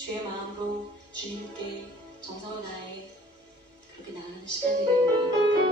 주의 마음으로 주님께 정성을 다해 그렇게 나아가는 시간 되기를 원합니다.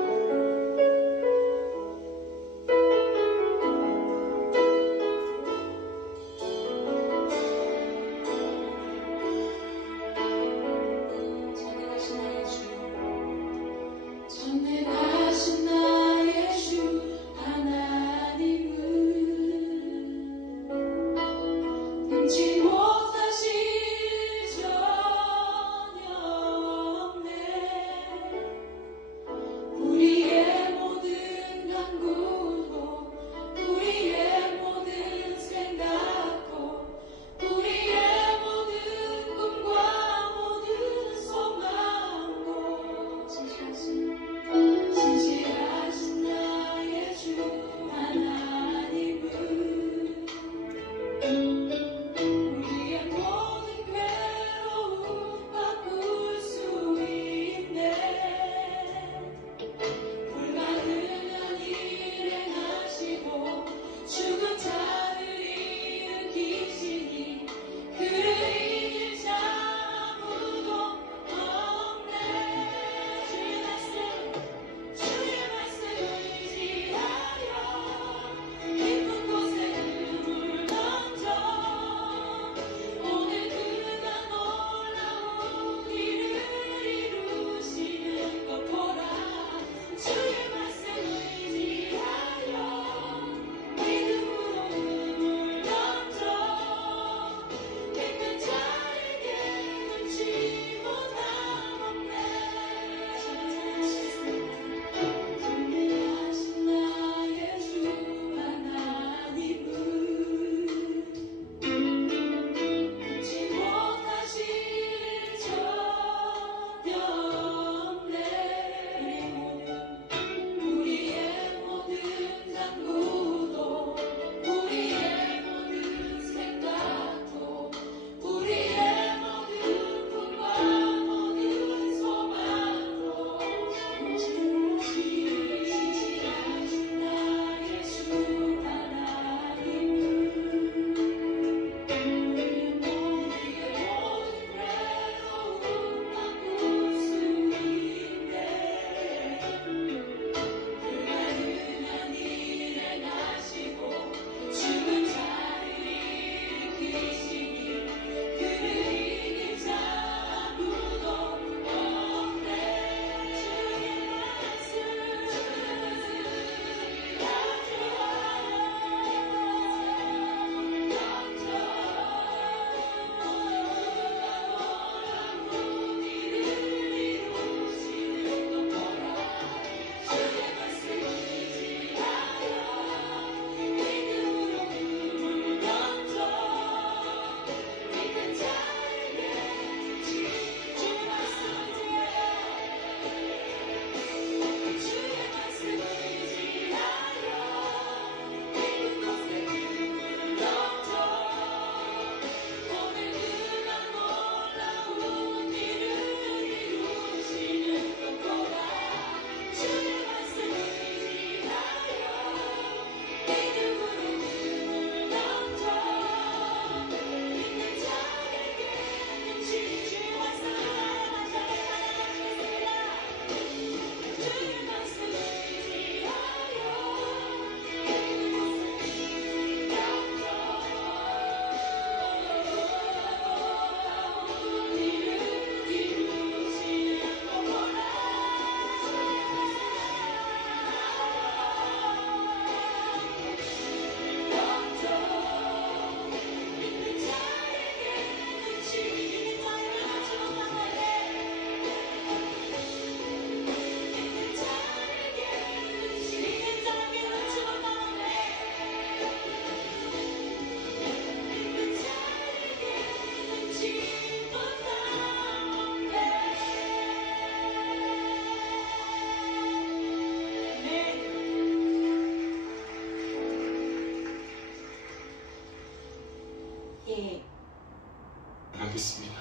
하겠습니다.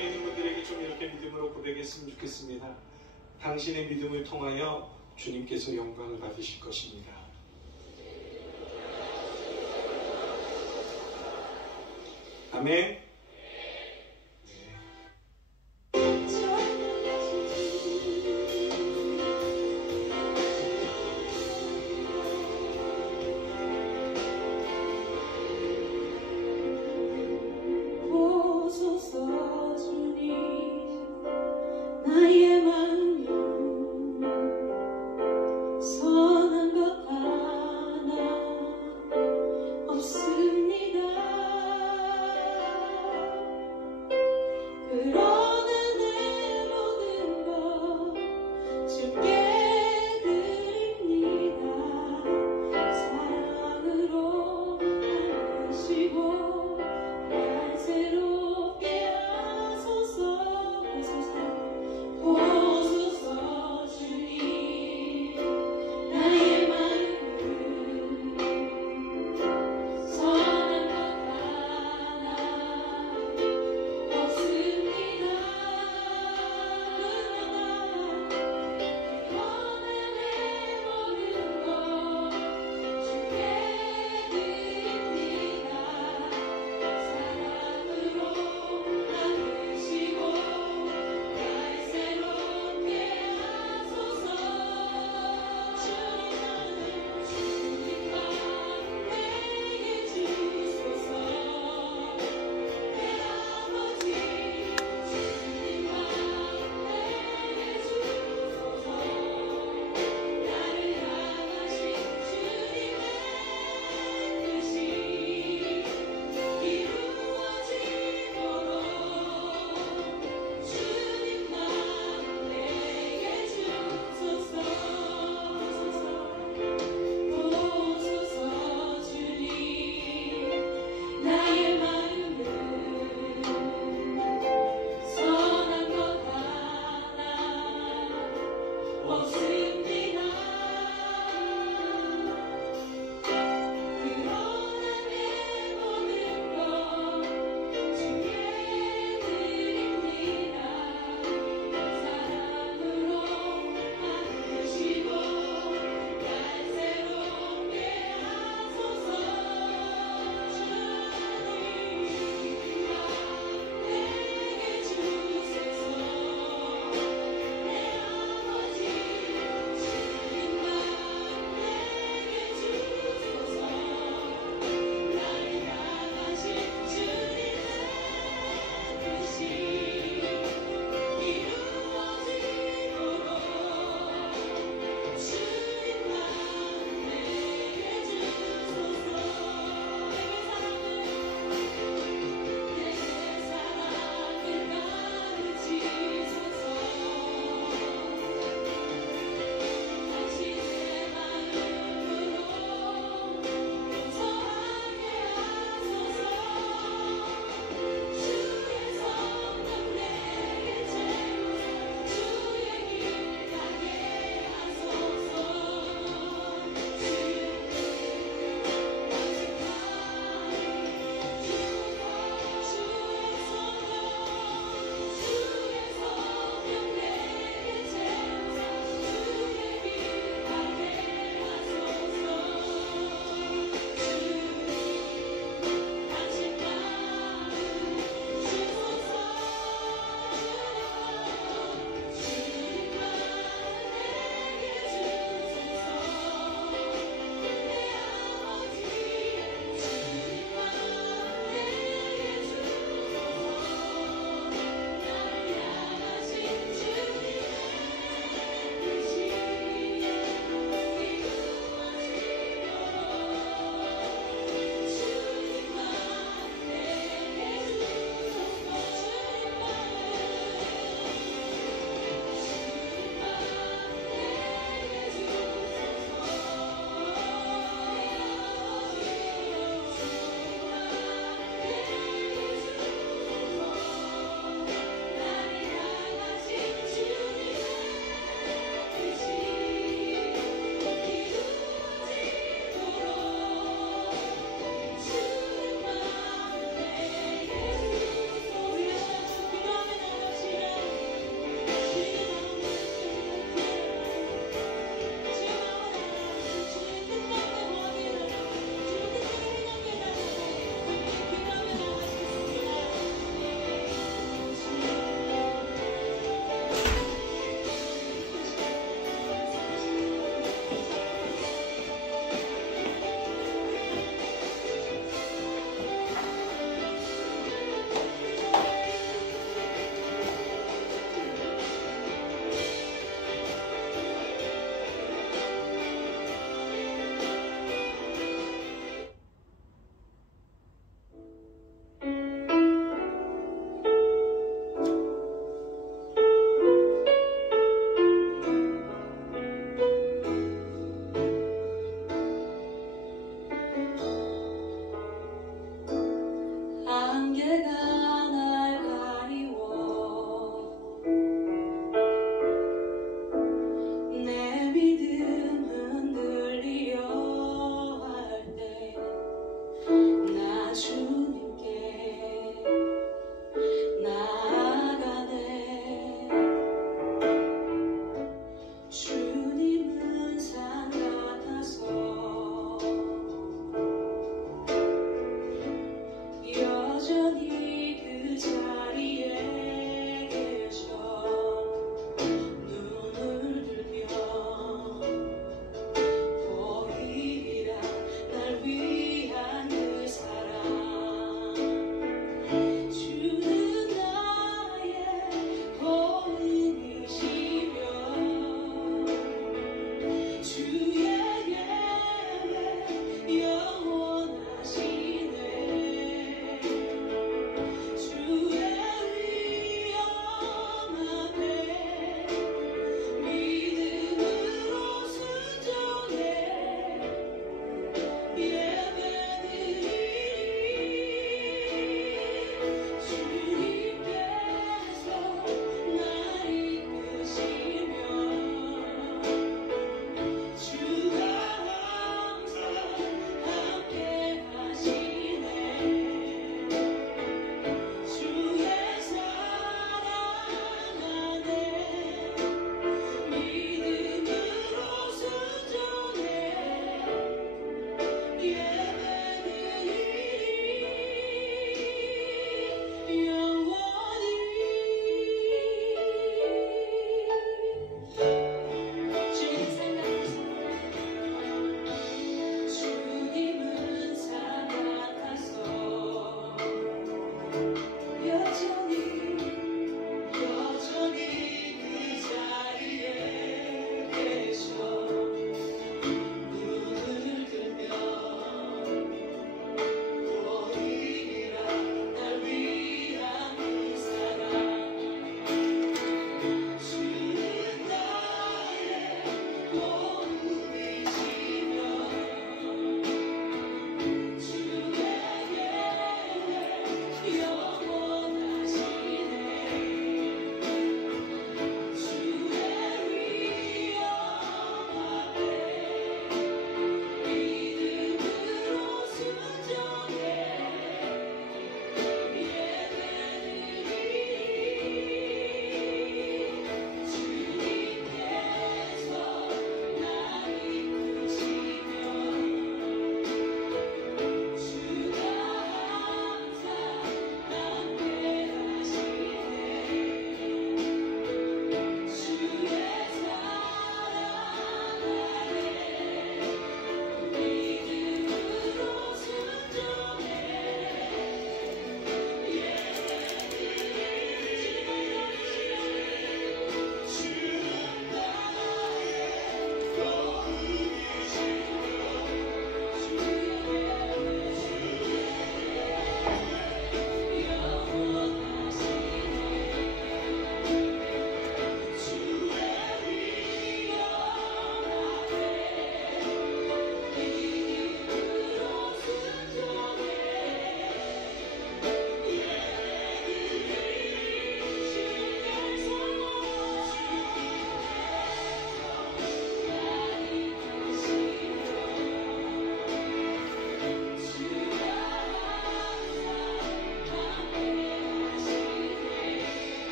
옆에 있는 분들에게 좀 이렇게 믿음으로 고백했으면 좋겠습니다. 당신의 믿음을 통하여 주님께서 영광을 받으실 것입니다. 아멘. 보소서 주님 나의 마음은 선한 것 하나 없습니다. 그러나 내 모든 것 주께 드립니다. 사랑으로 담으시고 날 새롭게 하소서. 보소서 주님 나의 마음은 선한 것 하나 없습니다.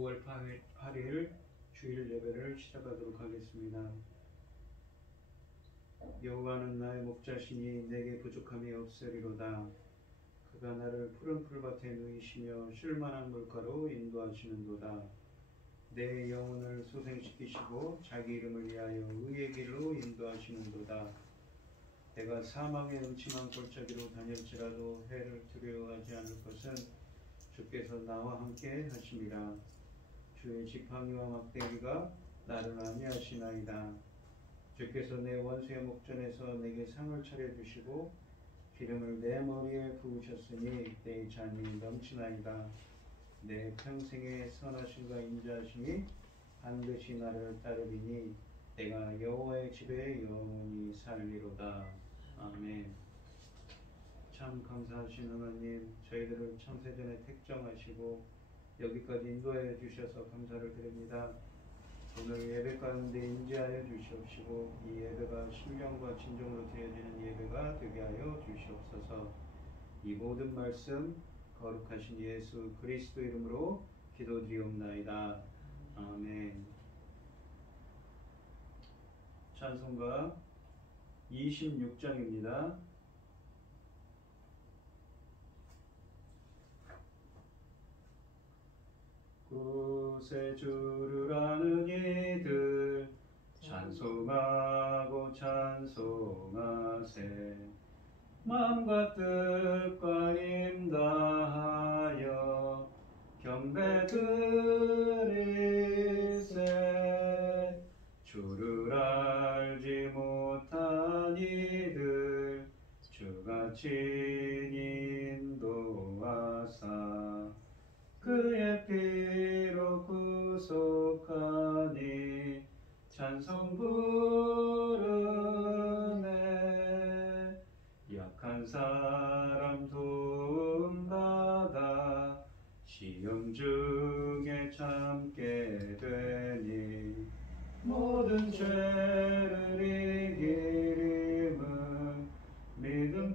5월 8일 주일 예배를 시작하도록 하겠습니다. 여호와는 나의 목자시니 내게 부족함이 없으리로다. 그가 나를 푸른 풀밭에 누이시며 쉴만한 물가로 인도하시는도다. 내 영혼을 소생시키시고 자기 이름을 위하여 의의 길로 인도하시는도다. 내가 사망의 음침한 골짜기로 다닐지라도 해를 두려워하지 않을 것은 주께서 나와 함께 하심이라. 주의 지팡이와 막대기가 나를 안위하시나이다. 주께서 내 원수의 목전에서 내게 상을 차려주시고 기름을 내 머리에 부으셨으니 내 잔이 넘치나이다. 내 평생의 선하심과 인자하심이 반드시 나를 따르리니 내가 여호와의 집에 영원히 살리로다. 아멘. 참 감사하신 하나님, 저희들을 창세전에 택정하시고 여기까지 인도하여 주셔서 감사를 드립니다. 오늘 예배 가운데 인지하여 주시옵시고 이 예배가 신령과 진정으로 드려지는 예배가 되게 하여 주시옵소서. 이 모든 말씀 거룩하신 예수 그리스도 이름으로 기도드리옵나이다. 아멘. 찬송가 26장입니다. 구세주를 아는 이들 찬송하고 찬송하세. 마음과 뜻과 인다하여 경배드리세. 주를 알지 못한 이들 주가 친히 인도하사 그의 피로 구속하니 찬송 부르네. 약한 사람 도움받아 시험 중에 참게 되니 모든 죄를 이기림은 믿음뿐이라.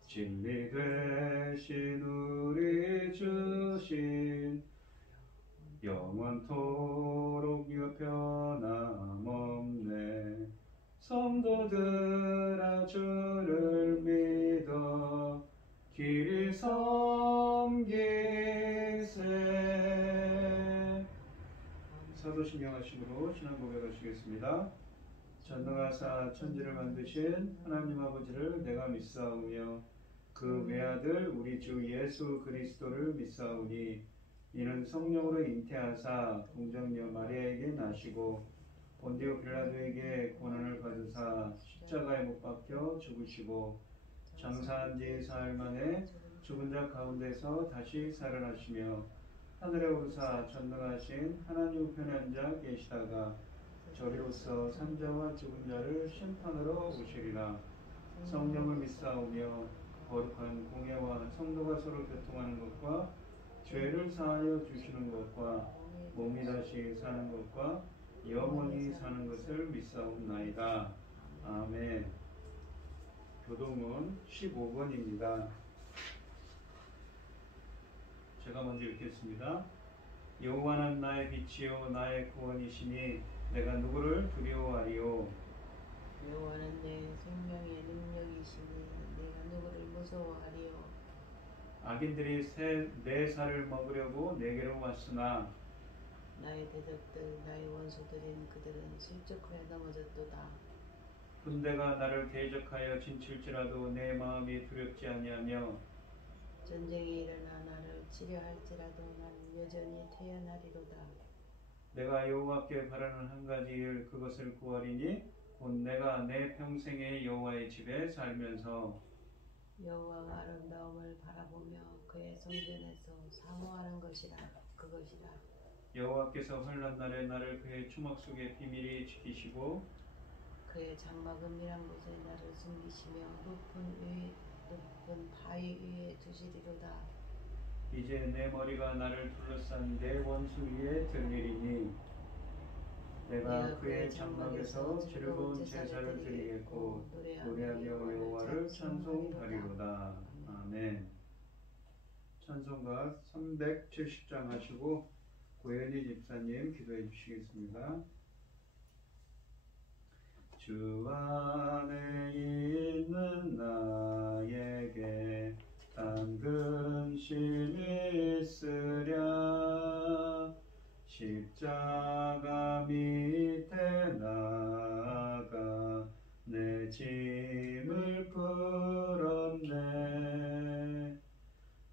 진리 되신 우리 주신 영원토록 변함없네. 성도들아 주를 믿어 길이 섬기세. 사도신령하심으로 신앙 고백하시겠습니다. 전능하사 천지를 만드신 하나님 아버지를 내가 믿사오며 그 외아들 우리 주 예수 그리스도를 믿사오니 이는 성령으로 잉태하사 동정녀 마리아에게 나시고 본디오 빌라도에게 고난을 받으사 십자가에 못 박혀 죽으시고 장사한 지 사흘 만에 죽은 자 가운데서 다시 살아나시며 하늘에 오르사 전능하신 하나님 우편에 앉아 계시다가 저리로서 산자와 죽은 자를 심판으로 오시리라. 성령을 믿사오며 거룩한 공예와 성도가 서로 교통하는 것과 죄를 사하여 주시는 것과 몸이 다시 사는 것과 영원히 사는 것을 믿사옵나이다. 아멘. 교동은 15번입니다. 제가 먼저 읽겠습니다. 여호와는 나의 빛이요 나의 구원이시니 내가 누구를 두려워하리요. 여호와는 내 생명의 능력이시니 내가 누구를 무서워하리요. 악인들이 내 살을 먹으려고 내게로 왔으나 나의 대적들 나의 원수들인 그들은 실족하여 넘어졌도다. 군대가 나를 대적하여 진칠지라도 내 마음이 두렵지 아니하며 전쟁이 일어나 나를 치려할지라도 나는 여전히 태어나리로다. 내가 여호와께 바라는 한 가지 일 그것을 구하리니 곧 내가 내 평생에 여호와의 집에 살면서 여호와의 아름다움을 바라보며 그의 성전에서 사모하는 것이라. 그것이라. 여호와께서 환난 날에 나를 그의 추막 속에 비밀히 지키시고 그의 장막 은밀한 곳에 나를 숨기시며 높은 바위 위에 두시리로다. 이제 내 머리가 나를 둘러싼 내 원수 위에 들리리니 내가 그의 장막에서 즐거운 제사를 드리겠고 노래하며 여호와를 찬송하리로다. 아멘. 찬송가 370장 하시고 고현희 집사님 기도해 주시겠습니다. 주 안에 있는 나에게 단 근심 있으랴. 십자가 밑에 나가 내 짐을 풀었네.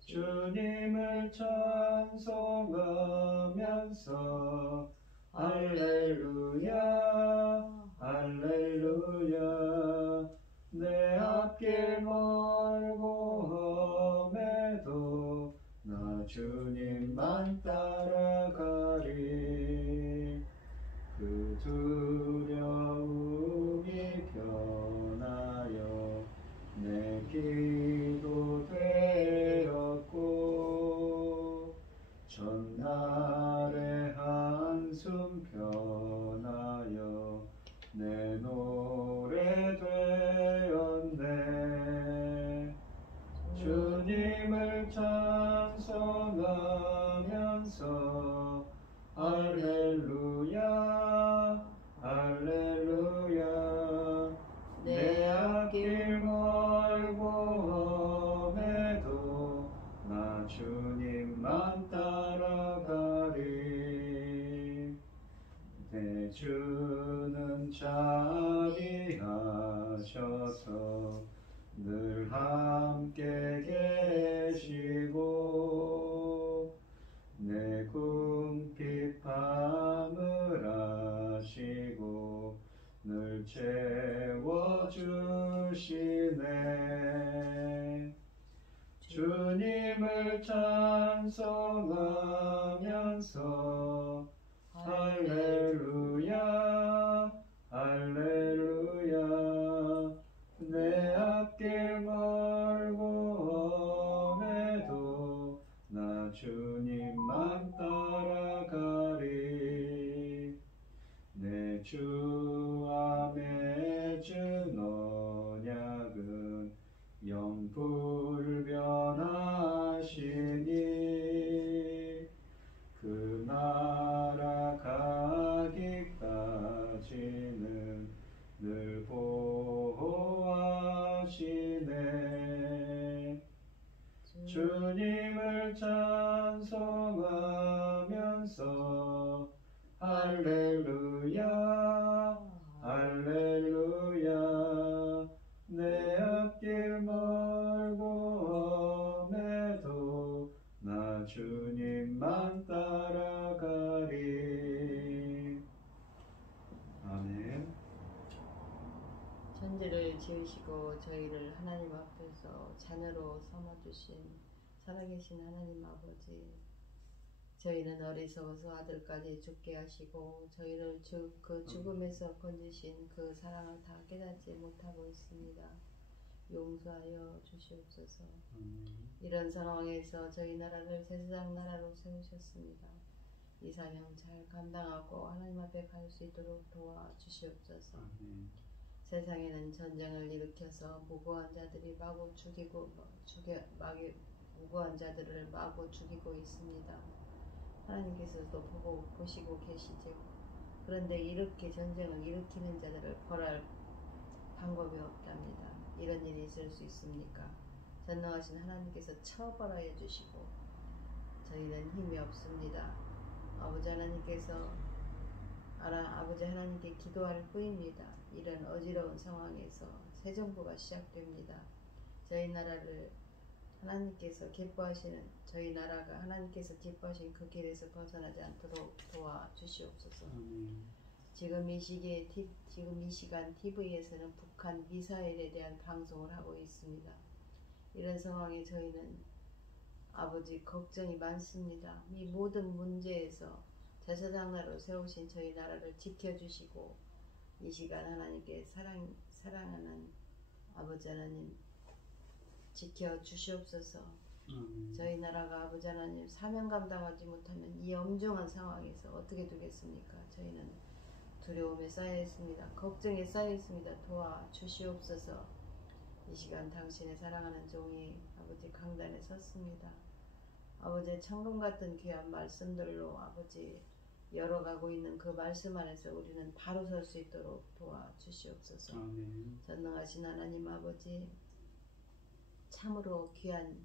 주님을 찬송하면서 할렐루야 할렐루야. 내 앞길 멀고 험해도 나 주님만 따라가리. 그 두려움이 변하여 내 기도 되었고 전날의 한숨 변하여 내 노래 되었네. 주님을 찬송하면서 할렐루야 할렐루야. 내 앞길 멀고 험해도 나 주님만 따라가리. 내 주는 자비하셔서 늘 함께 계시고 내 궁핍 밤을 아시고 늘 채워주시네. 주님을 찬송하면서 할렐루야 할렐루야. 내 앞길 멀고 험해도 나 주님만 따라가리. 내 주 안에 준 언약은 영불변하시니 그 나라 가기까지는 늘 보호하시네. 주님을 찬송하면서 할렐루야 할렐루야. 내 앞길 멀고 험해도 나 주님만 따라가리. 아멘. 천지를 지으시고 저희를 하나님 앞에서 자녀로 삼아주신 살아계신 하나님 아버지, 저희는 어리석어서 아들까지 죽게 하시고 저희를 그 죽음에서 건지신 그 사랑을 다 깨닫지 못하고 있습니다. 용서하여 주시옵소서. 이런 상황에서 저희 나라를 세상 나라로 세우셨습니다. 이 사명 잘 감당하고 하나님 앞에 갈 수 있도록 도와주시옵소서. 세상에는 전쟁을 일으켜서 무고한 자들이 무고한 자들을 마구 죽이고 있습니다. 하나님께서도 보시고 계시죠. 그런데 이렇게 전쟁을 일으키는 자들을 벌할 방법이 없답니다. 이런 일이 있을 수 있습니까? 전능하신 하나님께서 처벌하여 주시고 저희는 힘이 없습니다. 아버지 하나님께 기도할 뿐입니다. 이런 어지러운 상황에서 새 정부가 시작됩니다. 저희 나라를 하나님께서 기뻐하시는, 저희 나라가 하나님께서 기뻐하시는 그 길에서 벗어나지 않도록 도와주시옵소서. 지금 이 시간 TV에서는 북한 미사일에 대한 방송을 하고 있습니다. 이런 상황에 저희는 아버지 걱정이 많습니다. 이 모든 문제에서 제사장 나라로 세우신 저희 나라를 지켜주시고 이 시간 하나님께 사랑하는 아버지 하나님 지켜주시옵소서. 저희 나라가 아버지 하나님 사명 감당하지 못하면 이 엄중한 상황에서 어떻게 되겠습니까? 저희는 두려움에 쌓여 있습니다. 걱정에 쌓여 있습니다. 도와주시옵소서. 이 시간 당신의 사랑하는 종이 아버지 강단에 섰습니다. 아버지 창문 같은 귀한 말씀들로 아버지 열어가고 있는 그 말씀 안에서 우리는 바로 설 수 있도록 도와주시옵소서. 아멘. 전능하신 하나님 아버지, 참으로 귀한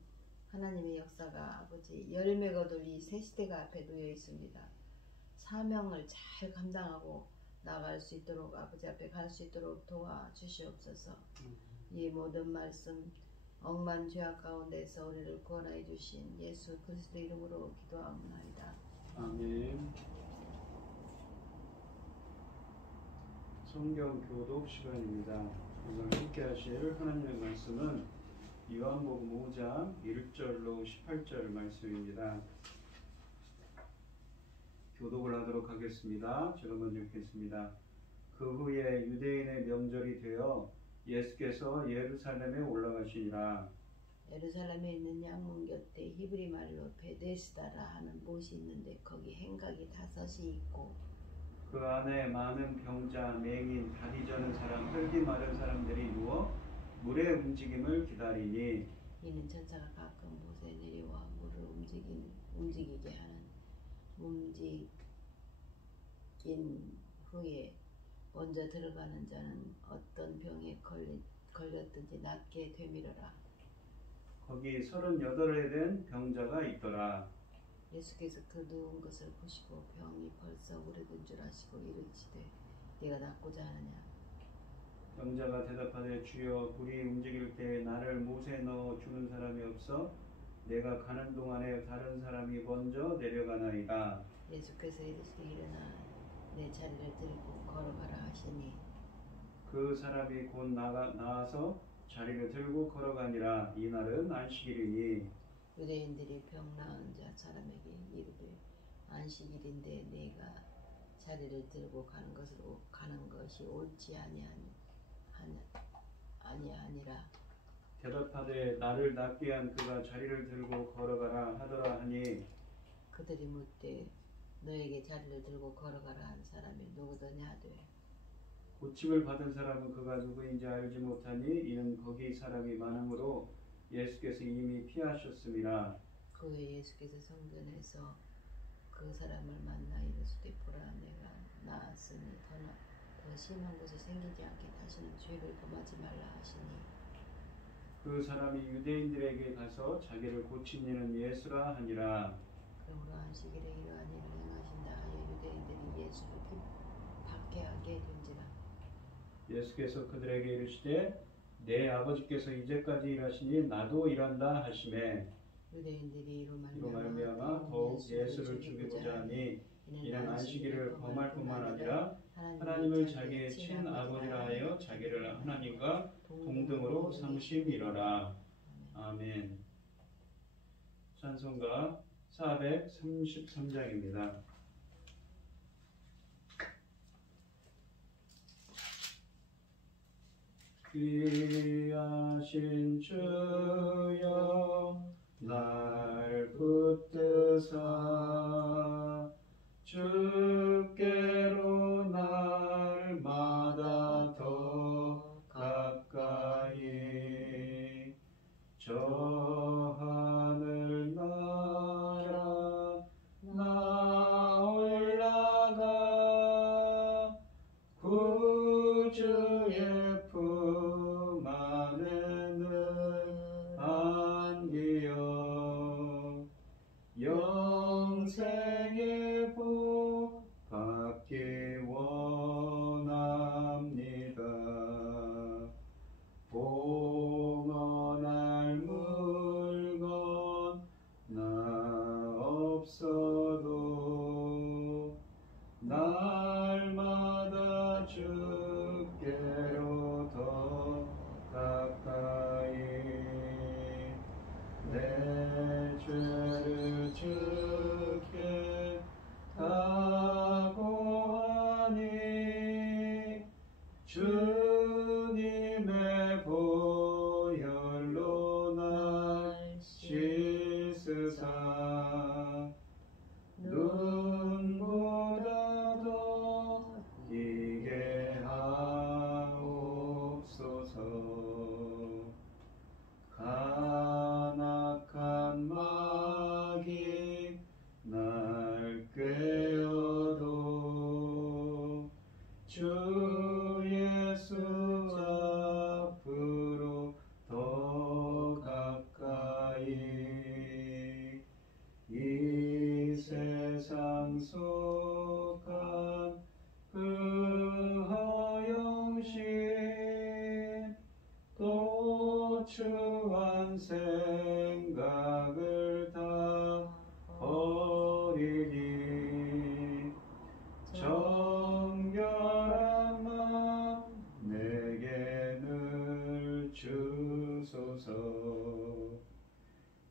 하나님의 역사가 아버지 열매 거둘 이 새 시대가 앞에 놓여 있습니다. 사명을 잘 감당하고 나갈 수 있도록 아버지 앞에 갈 수 있도록 도와주시옵소서. 이 모든 말씀 억만 죄악 가운데서 우리를 구원하여 주신 예수 그리스도 이름으로 기도하옵나이다. 아멘. 성경 교독 시간입니다. 오늘 함께 하실 하나님의 말씀은 요한복음 5장 1절로 18절 말씀입니다. 교독을 하도록 하겠습니다. 제가 먼저 읽겠습니다. 그 후에 유대인의 명절이 되어 예수께서 예루살렘에 올라가시니라. 예루살렘에 있는 양문 곁에 히브리 말로 베데스다라 하는 못이 있는데 거기 행각이 5이 있고 그 안에 많은 병자, 맹인, 다리 저는 사람, 혈기 마른 사람들이 누워 물의 움직임을 기다리니 이는 천사가 가끔 못에 내려와 물을 움직이게 하는 움직인 후에 먼저 들어가는 자는 어떤 병에 걸렸든지 낫게 되밀어라. 거기 38에 된 병자가 있더라. 예수께서 그 누운 것을 보시고 병이 벌써 오래된 줄 아시고 이르시되 네가 낫고자 하느냐. 병자가 대답하되 주여 불이 움직일 때 나를 못에 넣어 주는 사람이 없어 내가 가는 동안에 다른 사람이 먼저 내려가나이다. 예수께서 이르시되 일어나 내 자리를 들고 걸어가라 하시니 그 사람이 곧 나와서 자리를 들고 걸어가니라. 이날은 안식일이니 유대인들이 병 나은 자 사람에게 이르되 안식일인데 네가 자리를 들고 가는 것이 옳지 아니하니라. 대답하되 나를 낫게 한 그가 자리를 들고 걸어가라 하더라 하니 그들이 묻되 너에게 자리를 들고 걸어가라 한 사람이 누구더냐 하되 고침을 받은 사람은 그가 누구인지 알지 못하니 이는 거기 사람이 많으므로 예수께서 이미 피하셨음이라. 그 후에 예수께서 성전에서 그 사람을 만나 이르시되 보라 내가 나았으니 더 심한 것이 생기지 않게 다시는 죄를 범하지 말라 하시니 그 사람이 유대인들에게 가서 자기를 고친 이는 예수라 하니라. 그러므로 안식일에 이러한 일을 행하신다 하여 유대인들이 예수를 박해하게 된지라. 예수께서 그들에게 이르시되 내 아버지께서 이제까지 일하시니 나도 일한다 하시매 유대인들이 이로 말미암아 더욱 예수를 죽이고자 하니 이는 안식일을 범할 뿐만 아니라 하나님을 자기의 친 아버지라 하여 자기를 하나님과 동등으로 삼심이로라. 아멘. 찬송가 433장입니다. 귀하신 주여 날 붙드사 주께로 날마다 더 가까이 저 하늘 나라 나 올라가 구주의 품 안에 늘 안기어 영생의 복 받기 원합니다. 봉헌할 물건 나 없어도 날마다 주께로 더 가까이 내 죄를 주께 다 고하니 주님의 보혈로 날 씻으사 눈보다 더 이게 하옵소서. 간악한 마귀 예수 앞으로 더 가까이 이 세상 속한 그 허영심 또 추한 생각을 다 버리니 정결한 마음 내게 늘 주소서.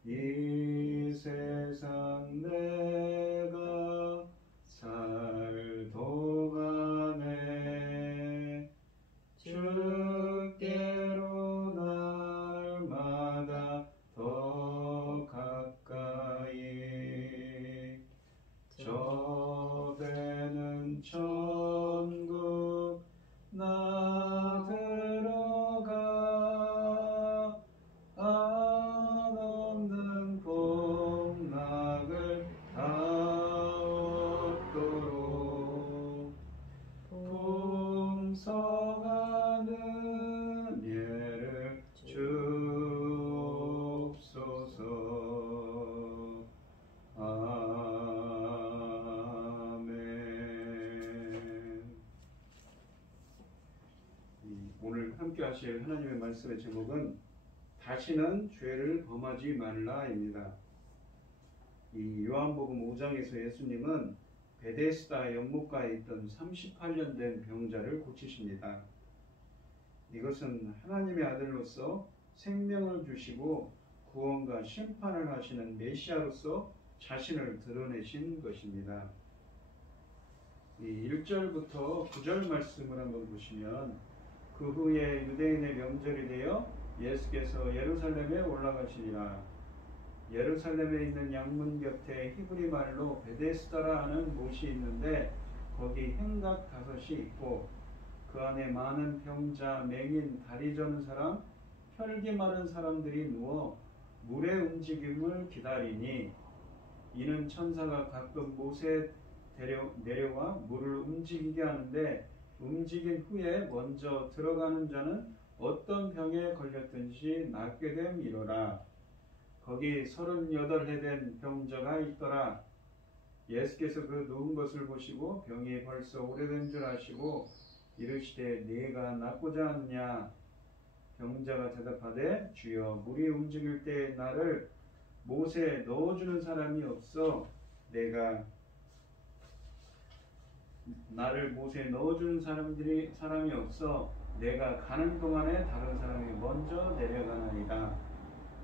이 세상 내가 살 동안에 주께로 날마다 더 가까이 저 배는 천국 나 들어가 안 없는 복락을 다 얻도록 풍성한 은혜를 주옵소서. 아멘. 오늘 함께 하실 하나님의 말씀의 제목은 다시는 죄를 범하지 말라입니다. 이 요한복음 5장에서 예수님은 베데스다 연못가에 있던 38년 된 병자를 고치십니다. 이것은 하나님의 아들로서 생명을 주시고 구원과 심판을 하시는 메시아로서 자신을 드러내신 것입니다. 이 1절부터 9절 말씀을 한번 보시면 그 후에 유대인의 명절이 되어 예수께서 예루살렘에 올라가시니라. 예루살렘에 있는 양문 곁에 히브리 말로 베데스다라 하는 못이 있는데 거기 행각 5이 있고 그 안에 많은 병자, 맹인, 다리 저는 사람, 혈기 마른 사람들이 누워 물의 움직임을 기다리니 이는 천사가 가끔 못에 내려와 물을 움직이게 하는데 움직인 후에 먼저 들어가는 자는 어떤 병에 걸렸든지 낫게 됨이로라. 거기 38해 된 병자가 있더라. 예수께서 그 누운 것을 보시고 병이 벌써 오래된 줄 아시고 이르시되 네가 낫고자 하느냐. 병자가 대답하되 주여 물이 움직일 때 나를 못에 넣어주는 사람이 없어 나를 못에 넣어주는 사람이 없어 내가 가는 동안에 다른 사람이 먼저 내려가나이다.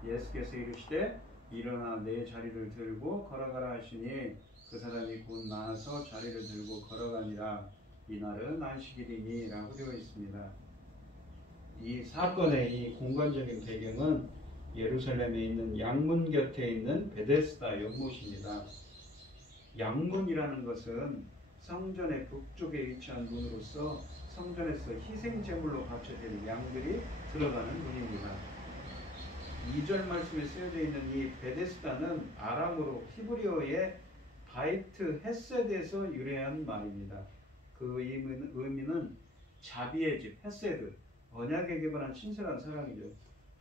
예수께서 이르시되 일어나 내 자리를 들고 걸어가라 하시니 그 사람이 곧 나아서 자리를 들고 걸어가니라. 이날은 안식일이니 라고 되어 있습니다. 이 사건의 이 공간적인 배경은 예루살렘에 있는 양문 곁에 있는 베데스다 연못입니다. 양문이라는 것은 성전의 북쪽에 위치한 문으로서 성전에서 희생 제물로 바쳐지는 양들이 들어가는 문입니다. 2절 말씀에 쓰여져 있는 이 베데스다는 아람어로 히브리어의 바이트 헤세드에서 유래한 말입니다. 그 의미는 자비의 집, 헤세드, 언약에게 관한 신실한 사랑이죠.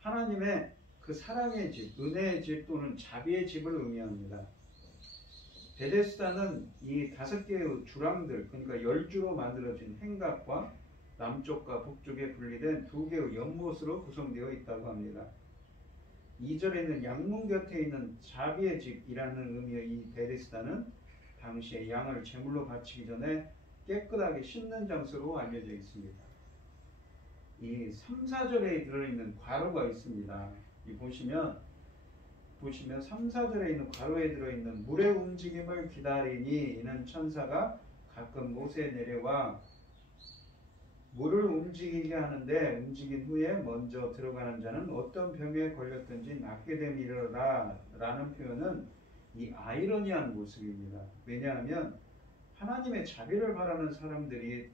하나님의 그 사랑의 집, 은혜의 집 또는 자비의 집을 의미합니다. 베데스다는 이 5개의 주랑들, 그러니까 10주로 만들어진 행각과 남쪽과 북쪽에 분리된 2개의 연못으로 구성되어 있다고 합니다. 2절에 있는 양문 곁에 있는 자비의 집이라는 의미의 이 베데스다는 당시에 양을 제물로 바치기 전에 깨끗하게 씻는 장소로 알려져 있습니다. 이 3, 4절에 들어있는 괄호가 있습니다. 이 보시면 3, 4절에 있는 괄호에 들어있는 물의 움직임을 기다리니 이는 천사가 가끔 못에 내려와 물을 움직이게 하는데 움직인 후에 먼저 들어가는 자는 어떤 병에 걸렸든지 낫게 됨이로라 라는 표현은 이 아이러니한 모습입니다. 왜냐하면 하나님의 자비를 바라는 사람들이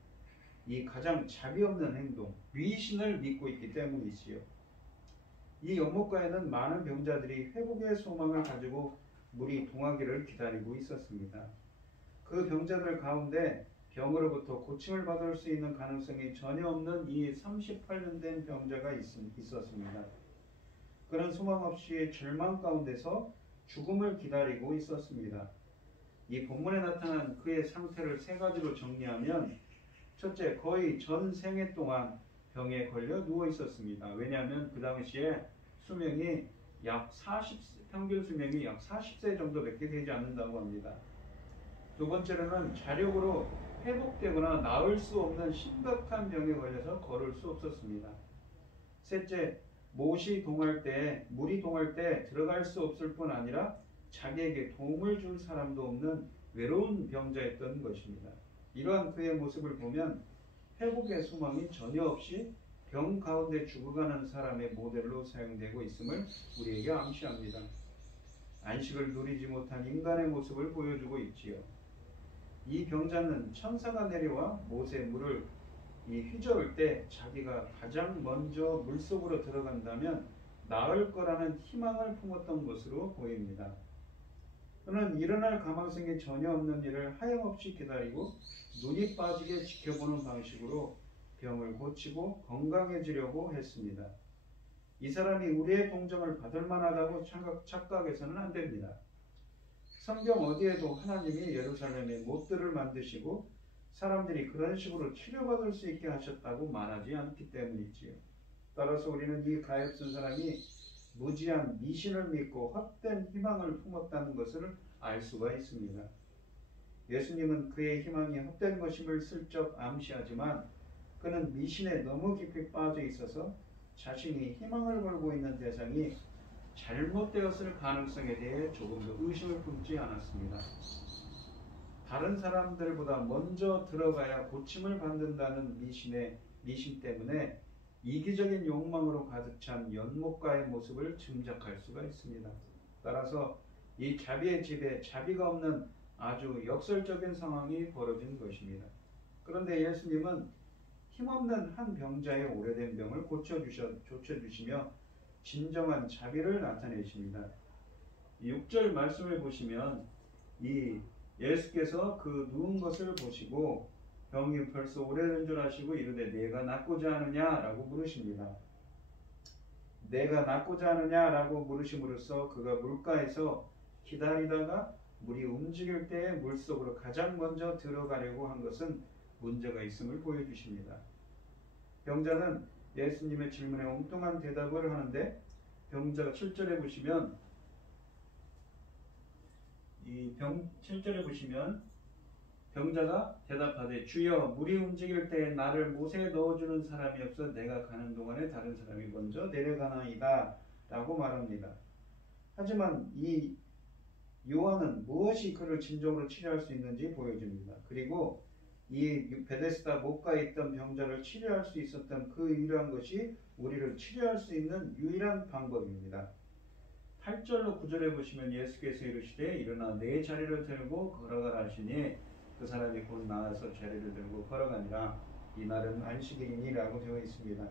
이 가장 자비 없는 행동, 미신을 믿고 있기 때문이지요. 이 연못가에는 많은 병자들이 회복의 소망을 가지고 물이 동하기를 기다리고 있었습니다. 그 병자들 가운데 병으로부터 고침을 받을 수 있는 가능성이 전혀 없는 이 38년 된 병자가 있었습니다. 그는 소망 없이 절망 가운데서 죽음을 기다리고 있었습니다. 이 본문에 나타난 그의 상태를 세 가지로 정리하면, 첫째, 거의 전 생애 동안 병에 걸려 누워 있었습니다. 왜냐하면 그 당시에 수명이 평균 수명이 약 40세 정도밖에 되지 않는다고 합니다. 두 번째로는 자력으로 회복되거나 나을 수 없는 심각한 병에 걸려서 걸을 수 없었습니다. 셋째, 물이 동할 때 들어갈 수 없을 뿐 아니라 자기에게 도움을 줄 사람도 없는 외로운 병자였던 것입니다. 이러한 그의 모습을 보면 회복의 소망이 전혀 없이 병 가운데 죽어가는 사람의 모델로 사용되고 있음을 우리에게 암시합니다. 안식을 누리지 못한 인간의 모습을 보여주고 있지요. 이 병자는 천사가 내려와 못의 물을 휘저을 때 자기가 가장 먼저 물속으로 들어간다면 나을 거라는 희망을 품었던 것으로 보입니다. 그는 일어날 가망성이 전혀 없는 일을 하염없이 기다리고 눈이 빠지게 지켜보는 방식으로 병을 고치고 건강해지려고 했습니다. 이 사람이 우리의 동정을 받을 만하다고 착각해서는 안 됩니다. 성경 어디에도 하나님이 예루살렘에 못들을 만드시고 사람들이 그런 식으로 치료받을 수 있게 하셨다고 말하지 않기 때문이지요. 따라서 우리는 이 가엾은 사람이 무지한 미신을 믿고 헛된 희망을 품었다는 것을 알 수가 있습니다. 예수님은 그의 희망이 헛된 것임을 슬쩍 암시하지만 그는 미신에 너무 깊이 빠져 있어서 자신이 희망을 걸고 있는 대상이 잘못되었을 가능성에 대해 조금도 의심을 품지 않았습니다. 다른 사람들보다 먼저 들어가야 고침을 받는다는 미신 때문에 이기적인 욕망으로 가득 찬 연못가의 모습을 짐작할 수가 있습니다. 따라서 이 자비의 집에 자비가 없는 아주 역설적인 상황이 벌어진 것입니다. 그런데 예수님은 힘없는 한 병자의 오래된 병을 고쳐주시며 진정한 자비를 나타내십니다. 6절 말씀을 보시면 이 예수께서 그 누운 것을 보시고 병이 벌써 오래된 줄 아시고 이르되 내가 낫고자 하느냐라고 물으십니다. 내가 낫고자 하느냐라고 물으심으로써 그가 물가에서 기다리다가 물이 움직일 때에 물속으로 가장 먼저 들어가려고 한 것은 문제가 있음을 보여주십니다. 병자는 예수님의 질문에 엉뚱한 대답을 하는데 병자가 7절에 보시면 7절에 보시면 병자가 대답하되 주여 물이 움직일 때 나를 못에 넣어주는 사람이 없어 내가 가는 동안에 다른 사람이 먼저 내려가나이다 라고 말합니다. 하지만 이 요한은 무엇이 그를 진정으로 치료할 수 있는지 보여줍니다. 그리고 이 베데스다 못가에 있던 병자를 치료할 수 있었던 그 유일한 것이 우리를 치료할 수 있는 유일한 방법입니다. 8절로 9절에 보시면 예수께서 이르시되 일어나 내 자리를 들고 걸어가라 하시니 그 사람이 곧 나와서 자리를 들고 걸어가니라. 이날은 안식일이니라고 되어 있습니다.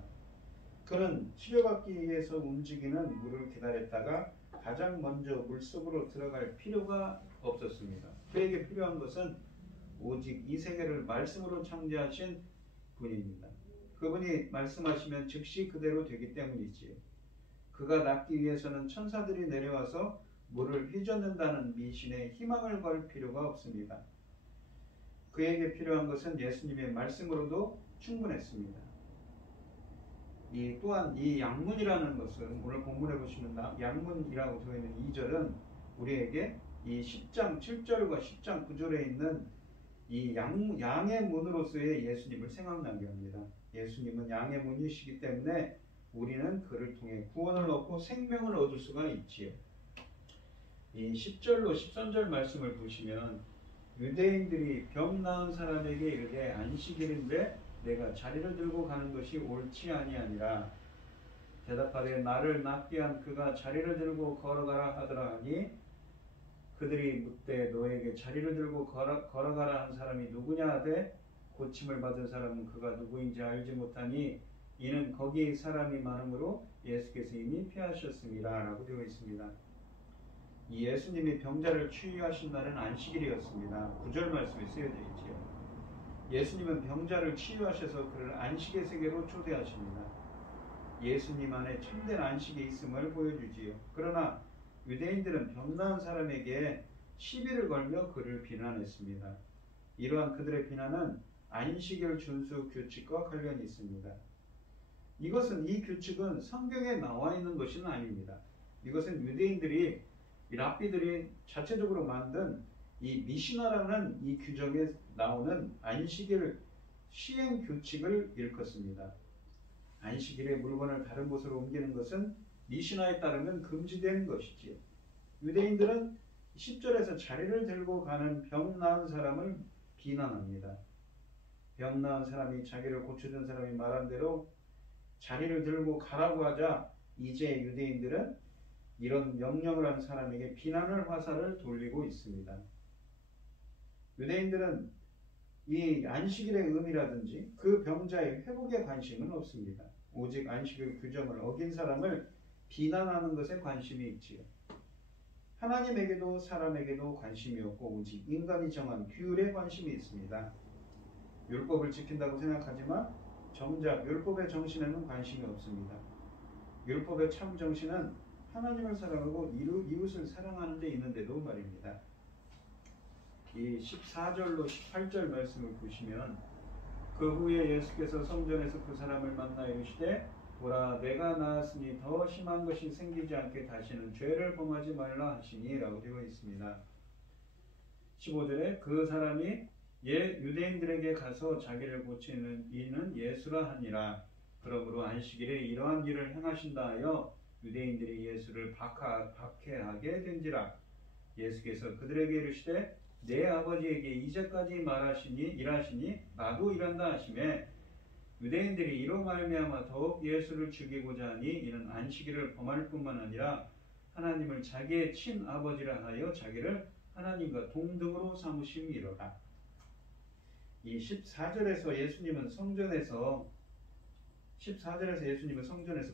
그는 치료받기 위해서 움직이는 물을 기다렸다가 가장 먼저 물속으로 들어갈 필요가 없었습니다. 그에게 필요한 것은 오직 이 세계를 말씀으로 창조하신 분입니다. 그분이 말씀하시면 즉시 그대로 되기 때문이지요. 그가 낫기 위해서는 천사들이 내려와서 물을 휘젓는다는 미신에 희망을 걸 필요가 없습니다. 그에게 필요한 것은 예수님의 말씀으로도 충분했습니다. 또한 이 양문이라는 것은 오늘 본문에 보시면 양문이라고 되어 있는 2절은 우리에게 이 10장 7절과 10장 9절에 있는 이 양의 문으로서의 예수님을 생각나게 합니다. 예수님은 양의 문이시기 때문에 우리는 그를 통해 구원을 얻고 생명을 얻을 수가 있지요. 이 10절로 13절 말씀을 보시면 유대인들이 병 나은 사람에게 이르되 안식일인데 내가 자리를 들고 가는 것이 옳지 아니하니라. 대답하되 나를 낫게 한 그가 자리를 들고 걸어가라 하더라 하니 그들이 묻되 너에게 자리를 들고 걸어가라 한 사람이 누구냐 하되 고침을 받은 사람은 그가 누구인지 알지 못하니 이는 거기 사람이 많으므로 예수께서 이미 피하셨습니다 라고 되어 있습니다. 이 예수님이 병자를 치유하신 날은 안식일이었습니다. 9절 말씀에 쓰여져 있지요. 예수님은 병자를 치유하셔서 그를 안식의 세계로 초대하십니다. 예수님 안에 참된 안식이 있음을 보여주지요. 그러나 유대인들은 병 나은 사람에게 시비를 걸며 그를 비난했습니다. 이러한 그들의 비난은 안식일 준수 규칙과 관련이 있습니다. 이 규칙은 성경에 나와 있는 것은 아닙니다. 이것은 유대인들이, 랍비들이 자체적으로 만든 이 미시나라는 이 규정에 나오는 안식일 시행 규칙을 일컫습니다. 안식일에 물건을 다른 곳으로 옮기는 것은 미시나에 따르면 금지되는 것이지요. 유대인들은 10절에서 자리를 들고 가는 병 나은 사람을 비난합니다. 병 나은 사람이 자기를 고쳐준 사람이 말한 대로 자리를 들고 가라고 하자 이제 유대인들은 이런 명령을 한 사람에게 비난을 화살을 돌리고 있습니다. 유대인들은 이 안식일의 의미라든지 그 병자의 회복에 관심은 없습니다. 오직 안식일 규정을 어긴 사람을 비난하는 것에 관심이 있지요. 하나님에게도 사람에게도 관심이 없고 오직 인간이 정한 규율에 관심이 있습니다. 율법을 지킨다고 생각하지만 정작 율법의 정신에는 관심이 없습니다. 율법의 참 정신은 하나님을 사랑하고 이웃을 사랑하는 데 있는데도 말입니다. 이 14절로 18절 말씀을 보시면 그 후에 예수께서 성전에서 그 사람을 만나 이르시되 보라 내가 나았으니 더 심한 것이 생기지 않게 다시는 죄를 범하지 말라 하시니 라고 되어 있습니다. 15절에 그 사람이 유대인들에게 가서 자기를 고치는 이는 예수라 하니라. 그러므로 안식일에 이러한 일을 행하신다 하여 유대인들이 예수를 박해하게 된지라. 예수께서 그들에게 이르시되 내 아버지에게 이제까지 일하시니 나도 일한다 하시매 유대인들이 이로 말미암아 더욱 예수를 죽이고자 하니 이는 안식일을 범할 뿐만 아니라 하나님을 자기의 친아버지라 하여 자기를 하나님과 동등으로 삼으심이로라. 이 14절에서 예수님은 성전에서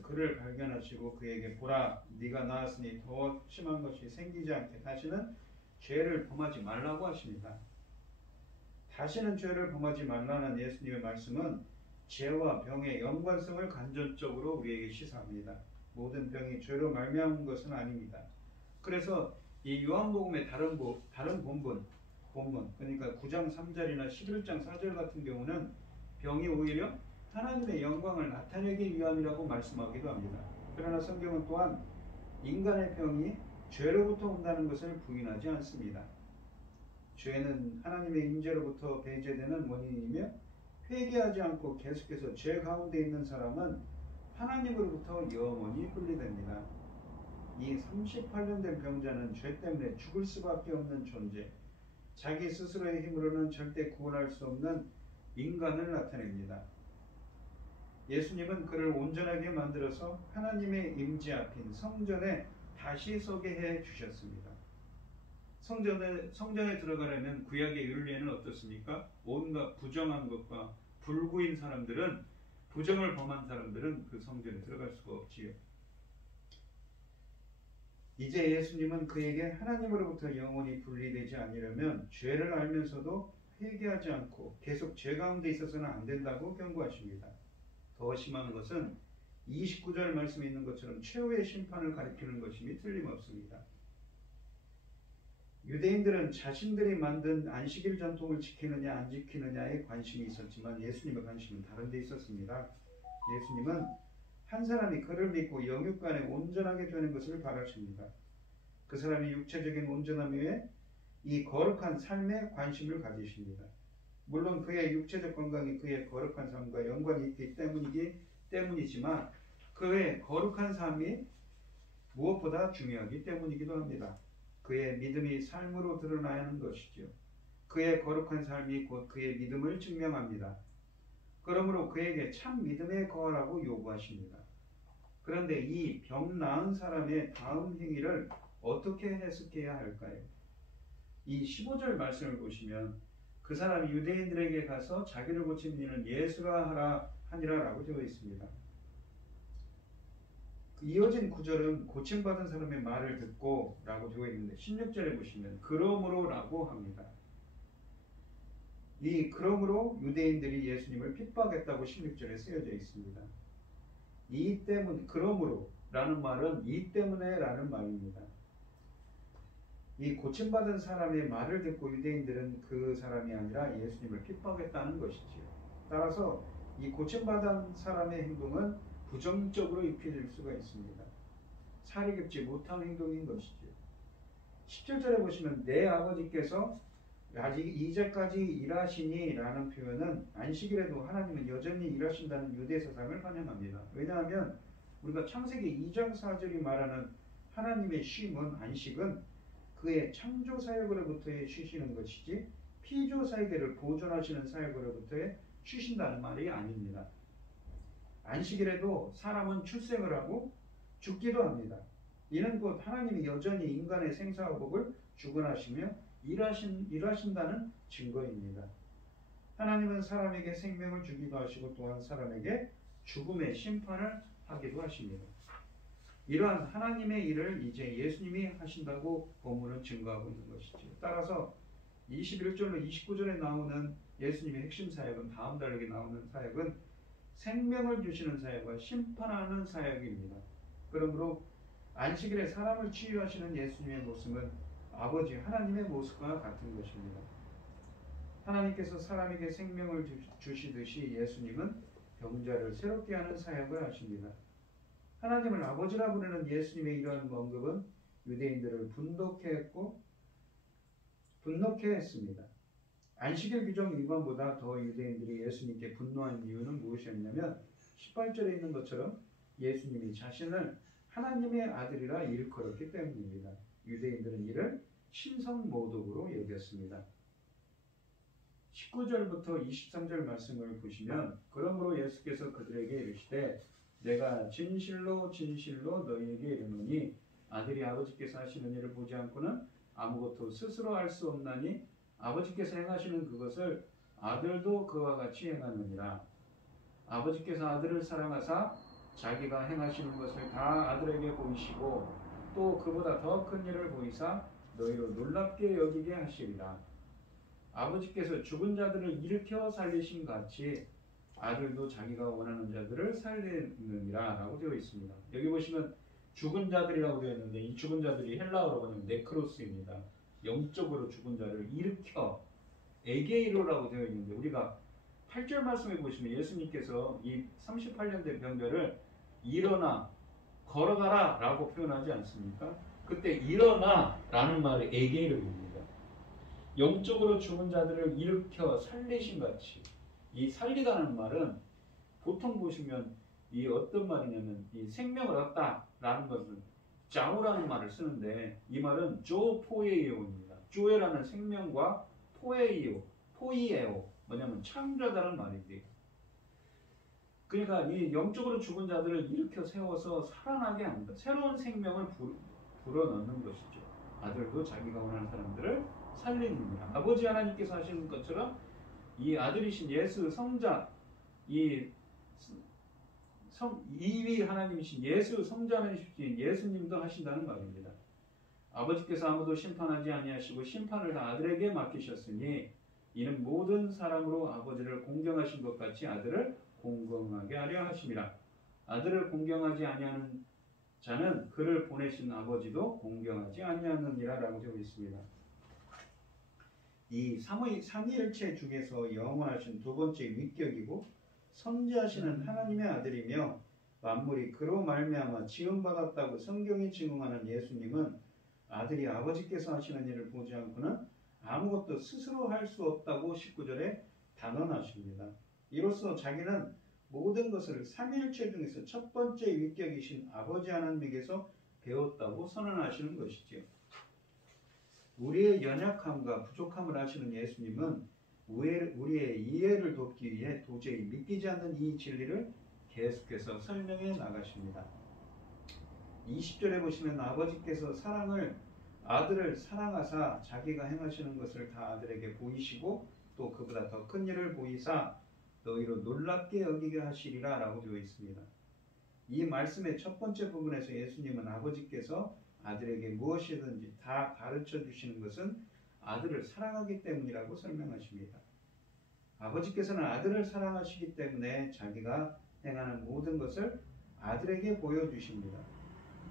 그를 발견하시고 그에게 보라 네가 나았으니 더 심한 것이 생기지 않게 다시는 죄를 범하지 말라고 하십니다. 다시는 죄를 범하지 말라는 예수님의 말씀은 죄와 병의 연관성을 간접적으로 우리에게 시사합니다. 모든 병이 죄로 말미암은 것은 아닙니다. 그래서 이 요한복음의 다른 본문 그러니까 9장 3절이나 11장 4절 같은 경우는 병이 오히려 하나님의 영광을 나타내기 위함이라고 말씀하기도 합니다. 그러나 성경은 또한 인간의 병이 죄로부터 온다는 것을 부인하지 않습니다. 죄는 하나님의 임재로부터 배제되는 원인이며 회개하지 않고 계속해서 죄 가운데 있는 사람은 하나님으로부터 영원히 분리됩니다. 이 38년 된 병자는 죄 때문에 죽을 수밖에 없는 존재, 자기 스스로의 힘으로는 절대 구원할 수 없는 인간을 나타냅니다. 예수님은 그를 온전하게 만들어서 하나님의 임재 앞인 성전에 다시 서게 해 주셨습니다. 성전에 들어가려면 구약의 율례는 어떻습니까? 온갖 부정한 것과 불구인 사람들은, 부정을 범한 사람들은 그 성전에 들어갈 수가 없지요. 이제 예수님은 그에게 하나님으로부터 영원히 분리되지 않으려면 죄를 알면서도 회개하지 않고 계속 죄 가운데 있어서는 안 된다고 경고하십니다. 더 심한 것은 29절 말씀에 있는 것처럼 최후의 심판을 가리키는 것임이 틀림없습니다. 유대인들은 자신들이 만든 안식일 전통을 지키느냐 안 지키느냐에 관심이 있었지만 예수님의 관심은 다른 데 있었습니다. 예수님은 한 사람이 그를 믿고 영육간에 온전하게 되는 것을 바라십니다. 그 사람이 육체적인 온전함 외에 이 거룩한 삶에 관심을 가지십니다. 물론 그의 육체적 건강이 그의 거룩한 삶과 연관이 있기 때문이지만 그의 거룩한 삶이 무엇보다 중요하기 때문이기도 합니다. 그의 믿음이 삶으로 드러나야 하는 것이죠. 그의 거룩한 삶이 곧 그의 믿음을 증명합니다. 그러므로 그에게 참 믿음에 거하라고 요구하십니다. 그런데 이 병 나은 사람의 다음 행위를 어떻게 해석해야 할까요? 이 15절 말씀을 보시면 그 사람이 유대인들에게 가서 자기를 고친 이는 예수라 하니라 라고 되어 있습니다. 이어진 구절은 고침받은 사람의 말을 듣고 라고 되어 있는데 16절에 보시면 그러므로 라고 합니다. 그러므로 유대인들이 예수님을 핍박했다고 16절에 쓰여져 있습니다. 그러므로 라는 말은 이 때문에 라는 말입니다. 이 고침받은 사람의 말을 듣고 유대인들은 그 사람이 아니라 예수님을 핍박했다는 것이지요. 따라서 이 고침받은 사람의 행동은 부정적으로 입혀질 수가 있습니다. 살이 깊지 못한 행동인 것이지요. 17절에 보시면 내 아버지께서 아직 이제까지 일하시니 라는 표현은 안식일에도 하나님은 여전히 일하신다는 유대 사상을 반영합니다. 왜냐하면 우리가 창세기 2장 4절이 말하는 하나님의 쉼은 안식은 그의 창조 사역으로부터의 쉬시는 것이지 피조 사역을 보존하시는 사역으로부터의 쉬신다는 말이 아닙니다. 안식일에도 사람은 출생을 하고 죽기도 합니다. 이는 곧 하나님이 여전히 인간의 생사화복을 주관하시며 일하신다는 증거입니다. 하나님은 사람에게 생명을 주기도 하시고 또한 사람에게 죽음의 심판을 하기도 하십니다. 이러한 하나님의 일을 이제 예수님이 하신다고 본문은 증거하고 있는 것이죠. 따라서 21절로 29절에 나오는 예수님의 핵심 사역은 다음 달에 나오는 사역은 생명을 주시는 사역과 심판하는 사역입니다. 그러므로 안식일에 사람을 치유하시는 예수님의 모습은 아버지 하나님의 모습과 같은 것입니다. 하나님께서 사람에게 생명을 주시듯이 예수님은 병자를 새롭게 하는 사역을 하십니다. 하나님을 아버지라 부르는 예수님의 이러한 언급은 유대인들을 분노케 했습니다. 안식일 규정 위반보다 더 유대인들이 예수님께 분노한 이유는 무엇이었냐면 18절에 있는 것처럼 예수님이 자신을 하나님의 아들이라 일컬었기 때문입니다. 유대인들은 이를 신성모독으로 여겼습니다. 19절부터 23절 말씀을 보시면 그러므로 예수께서 그들에게 이르시되 내가 진실로 진실로 너희에게 이르노니 아들이 아버지께서 하시는 일을 보지 않고는 아무것도 스스로 할 수 없나니 아버지께서 행하시는 그것을 아들도 그와 같이 행하느니라. 아버지께서 아들을 사랑하사 자기가 행하시는 것을 다 아들에게 보이시고 또 그보다 더 큰 일을 보이사 너희로 놀랍게 여기게 하시리라. 아버지께서 죽은 자들을 일으켜 살리신 같이 아들도 자기가 원하는 자들을 살리느니라 라고 되어 있습니다. 여기 보시면 죽은 자들이라고 되어 있는데 이 죽은 자들이 헬라어로 보면 네크로스입니다. 영적으로 죽은 자를 일으켜 에게이로라고 되어 있는데 우리가 8절 말씀에 보시면 예수님께서 이 38년 된 병자를 일어나 걸어가라 라고 표현하지 않습니까? 그때 일어나 라는 말이 에게이로입니다. 영적으로 죽은 자들을 일으켜 살리신 같이 이 살리다는 말은 보통 보시면 이 어떤 말이냐면 이 생명을 얻다 라는 것은 자우라는 말을 쓰는데 이 말은 조포에이오입니다. 조에라는 생명과 포이에오 뭐냐면 창조하다는 말이지. 그러니까 이 영적으로 죽은 자들을 일으켜 세워서 살아나게 합니다. 새로운 생명을 불어넣는 것이죠. 아들도 자기가 원하는 사람들을 살리는 거야. 아버지 하나님께서 하시는 것처럼 이 아들이신 예수 성자 이위 하나님이신 예수 성자 하나님이신 예수님도 하신다는 말입니다. 아버지께서 아무도 심판하지 아니하시고 심판을 다 아들에게 맡기셨으니 이는 모든 사람으로 아버지를 공경하신 것 같이 아들을 공경하게 하려 하심이라. 아들을 공경하지 아니하는 자는 그를 보내신 아버지도 공경하지 아니하느니라 라고 되어 있습니다. 이 삼위일체 중에서 영원하신 두 번째 위격이고 선지하시는 하나님의 아들이며 만물이 그로 말미암아 지음받았다고 성경이 증언하는 예수님은 아들이 아버지께서 하시는 일을 보지 않고는 아무것도 스스로 할 수 없다고 19절에 단언하십니다. 이로써 자기는 모든 것을 삼위일체 중에서 첫 번째 위격이신 아버지 하나님에게서 배웠다고 선언하시는 것이지요. 우리의 연약함과 부족함을 아시는 예수님은 우리의 이해를 돕기 위해 도저히 믿기지 않는 이 진리를 계속해서 설명해 나가십니다. 20절에 보시면 아버지께서 아들을 사랑하사 자기가 행하시는 것을 다 아들에게 보이시고 또 그보다 더 큰 일을 보이사 너희로 놀랍게 여기게 하시리라 라고 되어 있습니다. 이 말씀의 첫 번째 부분에서 예수님은 아버지께서 아들에게 무엇이든지 다 가르쳐 주시는 것은 아들을 사랑하기 때문이라고 설명하십니다. 아버지께서는 아들을 사랑하시기 때문에 자기가 행하는 모든 것을 아들에게 보여주십니다.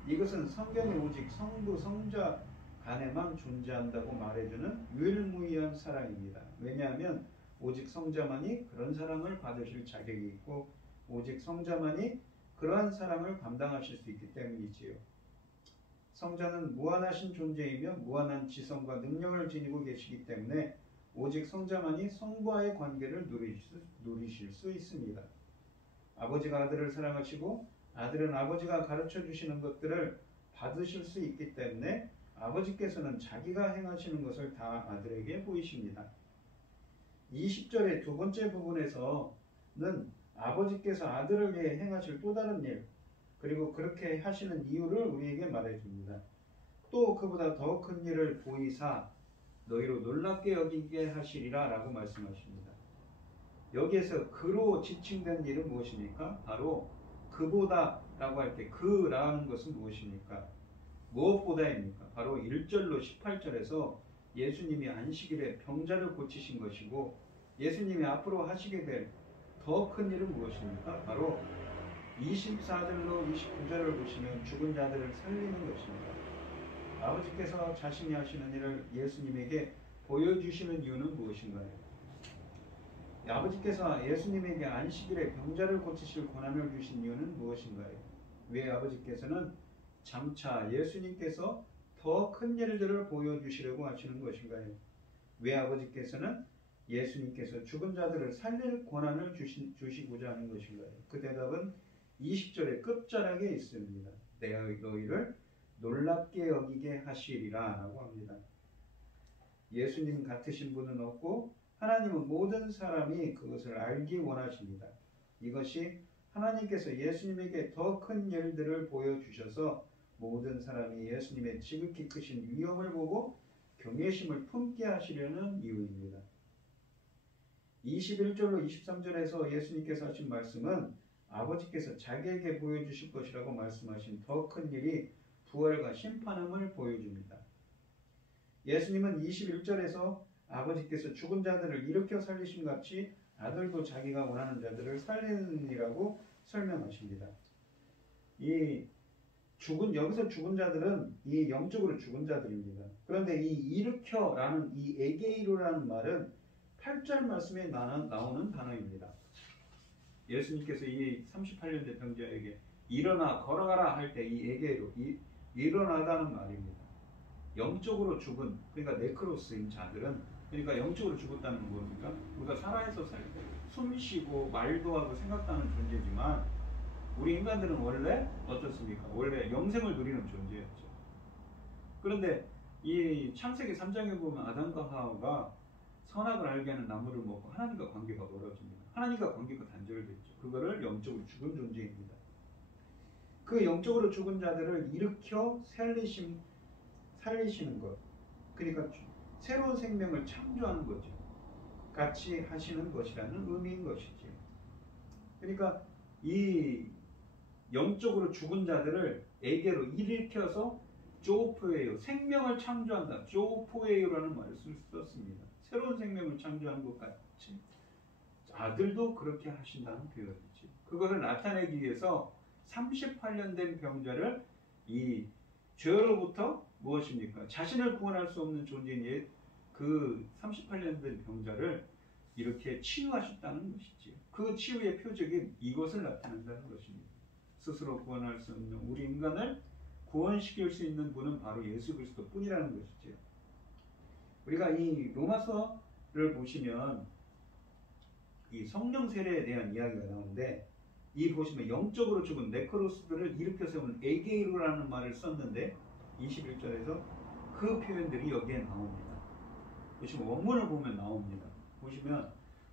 이것은 성경에 오직 성부, 성자 간에만 존재한다고 말해주는 유일무이한 사랑입니다. 왜냐하면 오직 성자만이 그런 사랑을 받으실 자격이 있고 오직 성자만이 그러한 사랑을 감당하실 수 있기 때문이지요. 성자는 무한하신 존재이며 무한한 지성과 능력을 지니고 계시기 때문에 오직 성자만이 성부와의 관계를 누리실 수 있습니다. 아버지가 아들을 사랑하시고 아들은 아버지가 가르쳐 주시는 것들을 받으실 수 있기 때문에 아버지께서는 자기가 행하시는 것을 다 아들에게 보이십니다. 20절의 두 번째 부분에서는 아버지께서 아들을 위해 행하실 또 다른 일, 그리고 그렇게 하시는 이유를 우리에게 말해줍니다. 또 그보다 더 큰 일을 보이사 너희로 놀랍게 여기게 하시리라 라고 말씀하십니다. 여기에서 그로 지칭된 일은 무엇입니까? 바로 그보다 라고 할 때 그라는 것은 무엇입니까? 무엇보다입니까? 바로 1절로 18절에서 예수님이 안식일에 병자를 고치신 것이고 예수님이 앞으로 하시게 될 더 큰 일은 무엇입니까? 바로 24절로 29절을 보시면 죽은 자들을 살리는 것입니다. 아버지께서 자신이 하시는 일을 예수님에게 보여주시는 이유는 무엇인가요? 아버지께서 예수님에게 안식일에 병자를 고치실 권한을 주신 이유는 무엇인가요? 왜 아버지께서는 장차 예수님께서 더 큰 일들을 보여주시려고 하시는 것인가요? 왜 아버지께서는 예수님께서 죽은 자들을 살릴 권한을 주시고자 하는 것인가요? 그 대답은 20절의 끝자락에 있습니다. 내가 너희를 놀랍게 여기게 하시리라 라고 합니다. 예수님 같으신 분은 없고 하나님은 모든 사람이 그것을 알기 원하십니다. 이것이 하나님께서 예수님에게 더 큰 일들을 보여주셔서 모든 사람이 예수님의 지극히 크신 위엄을 보고 경외심을 품게 하시려는 이유입니다. 21절로 23절에서 예수님께서 하신 말씀은 아버지께서 자기에게 보여주실 것이라고 말씀하신 더 큰 일이 부활과 심판함을 보여줍니다. 예수님은 21절에서 아버지께서 죽은 자들을 일으켜 살리심 같이 아들도 자기가 원하는 자들을 살리느니라고 설명하십니다. 여기서 죽은 자들은 이 영적으로 죽은 자들입니다. 그런데 이 일으켜라는 이 에게이로라는 말은 8절 말씀에 나오는 단어입니다. 예수님께서 이 38년 된 병자에게 일어나 걸어가라 할 때 이 에게이로 일어나다는 말입니다. 영적으로 죽은, 그러니까 네크로스인 자들은, 그러니까 영적으로 죽었다는 건 뭡니까? 우리가 살아서 숨 쉬고 말도 하고 생각도 하는 존재지만 우리 인간들은 원래 어떻습니까? 원래 영생을 누리는 존재였죠. 그런데 이 창세기 3장에 보면 아담과 하와가 선악을 알게 하는 나무를 먹고 하나님과 관계가 멀어집니다. 하나님과 관계가 단절됐죠. 그거를 영적으로 죽은 존재입니다. 그 영적으로 죽은 자들을 일으켜 살리시는 것, 그러니까 새로운 생명을 창조하는 거죠. 같이 하시는 것이라는 의미인 것이죠. 그러니까 이 영적으로 죽은 자들을 에게로 일으켜서 조포에요, 생명을 창조한다. 조포에요라는 말을 썼습니다. 새로운 생명을 창조하는 것 같이 아들도 그렇게 하신다는 표현이지. 그것을 나타내기 위해서 38년 된 병자를 이 죄로부터 무엇입니까? 자신을 구원할 수 없는 존재인 그 38년 된 병자를 이렇게 치유하셨다는 것이지. 그 치유의 표적인 이것을 나타낸다는 것입니다. 스스로 구원할 수 없는 우리 인간을 구원시킬 수 있는 분은 바로 예수 그리스도 뿐이라는 것이죠. 우리가 이 로마서를 보시면 이 성령 세례에 대한 이야기가 나오는데 이 보시면 영적으로 죽은 네크로스들을 일으켜 세우는 에게이로라는 말을 썼는데 21절에서 그 표현들이 여기에 나옵니다. 보시면 원문을 보면 나옵니다. 보시면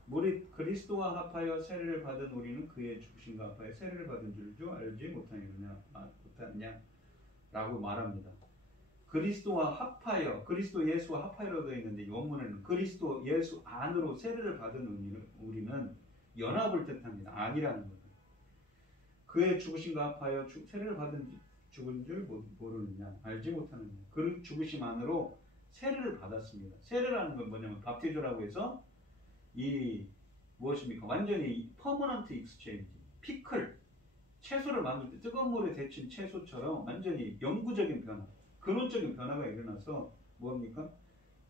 우리 그리스도와 합하여 세례를 받은 우리는 그의 죽으심과 합하여 세례를 받은 줄도 알지 못하느냐 라고 말합니다. 그리스도와 합하여, 그리스도 예수와 합하여로 되어 있는데 원문에는 그리스도 예수 안으로 세례를 받은 우리는 연합을 뜻합니다. 아니라는 거예요. 그의 죽으심과 합하여 세례를 받은 죽은 줄 모르느냐, 알지 못하느냐. 그 죽으심 안으로 세례를 받았습니다. 세례라는 건 뭐냐면 밥티조라고 해서 이 무엇입니까? 완전히 퍼머넌트 익스체인지, 피클, 채소를 만들 때 뜨거운 물에 데친 채소처럼 완전히 영구적인 변화, 근원적인 변화가 일어나서 뭡니까?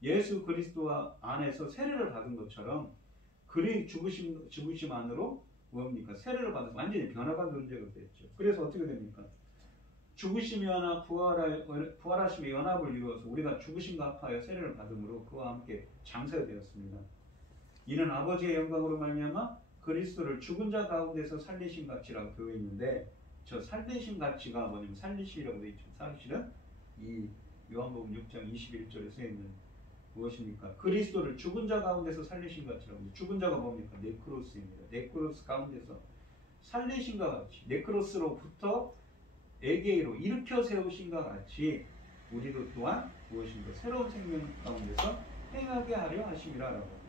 예수 그리스도 안에서 세례를 받은 것처럼 그의 죽으심 안으로 뭡니까? 세례를 받아서 완전히 변화가 존재가 됐죠. 그래서 어떻게 됩니까? 죽으심이 연합, 부활하심의 연합을 이루어서 우리가 죽으심과 합하여 세례를 받음으로 그와 함께 장사되었습니다. 이는 아버지의 영광으로 말미암아 그리스도를 죽은 자 가운데서 살리신 가치라고 되어 있는데, 저 살리신 가치가 뭐냐면 살리시라고 되어 있죠. 사실은 이 요한복음 6장 21절에 쓰여 있는 무엇입니까? 그리스도를 죽은 자 가운데서 살리신 가치라고. 죽은 자가 뭡니까? 네크로스입니다. 네크로스 가운데서 살리신과 같이, 네크로스로부터 에게이로 일으켜 세우신과 같이 우리도 또한 무엇인가? 새로운 생명 가운데서 행하게 하려 하심이라라고 합니다.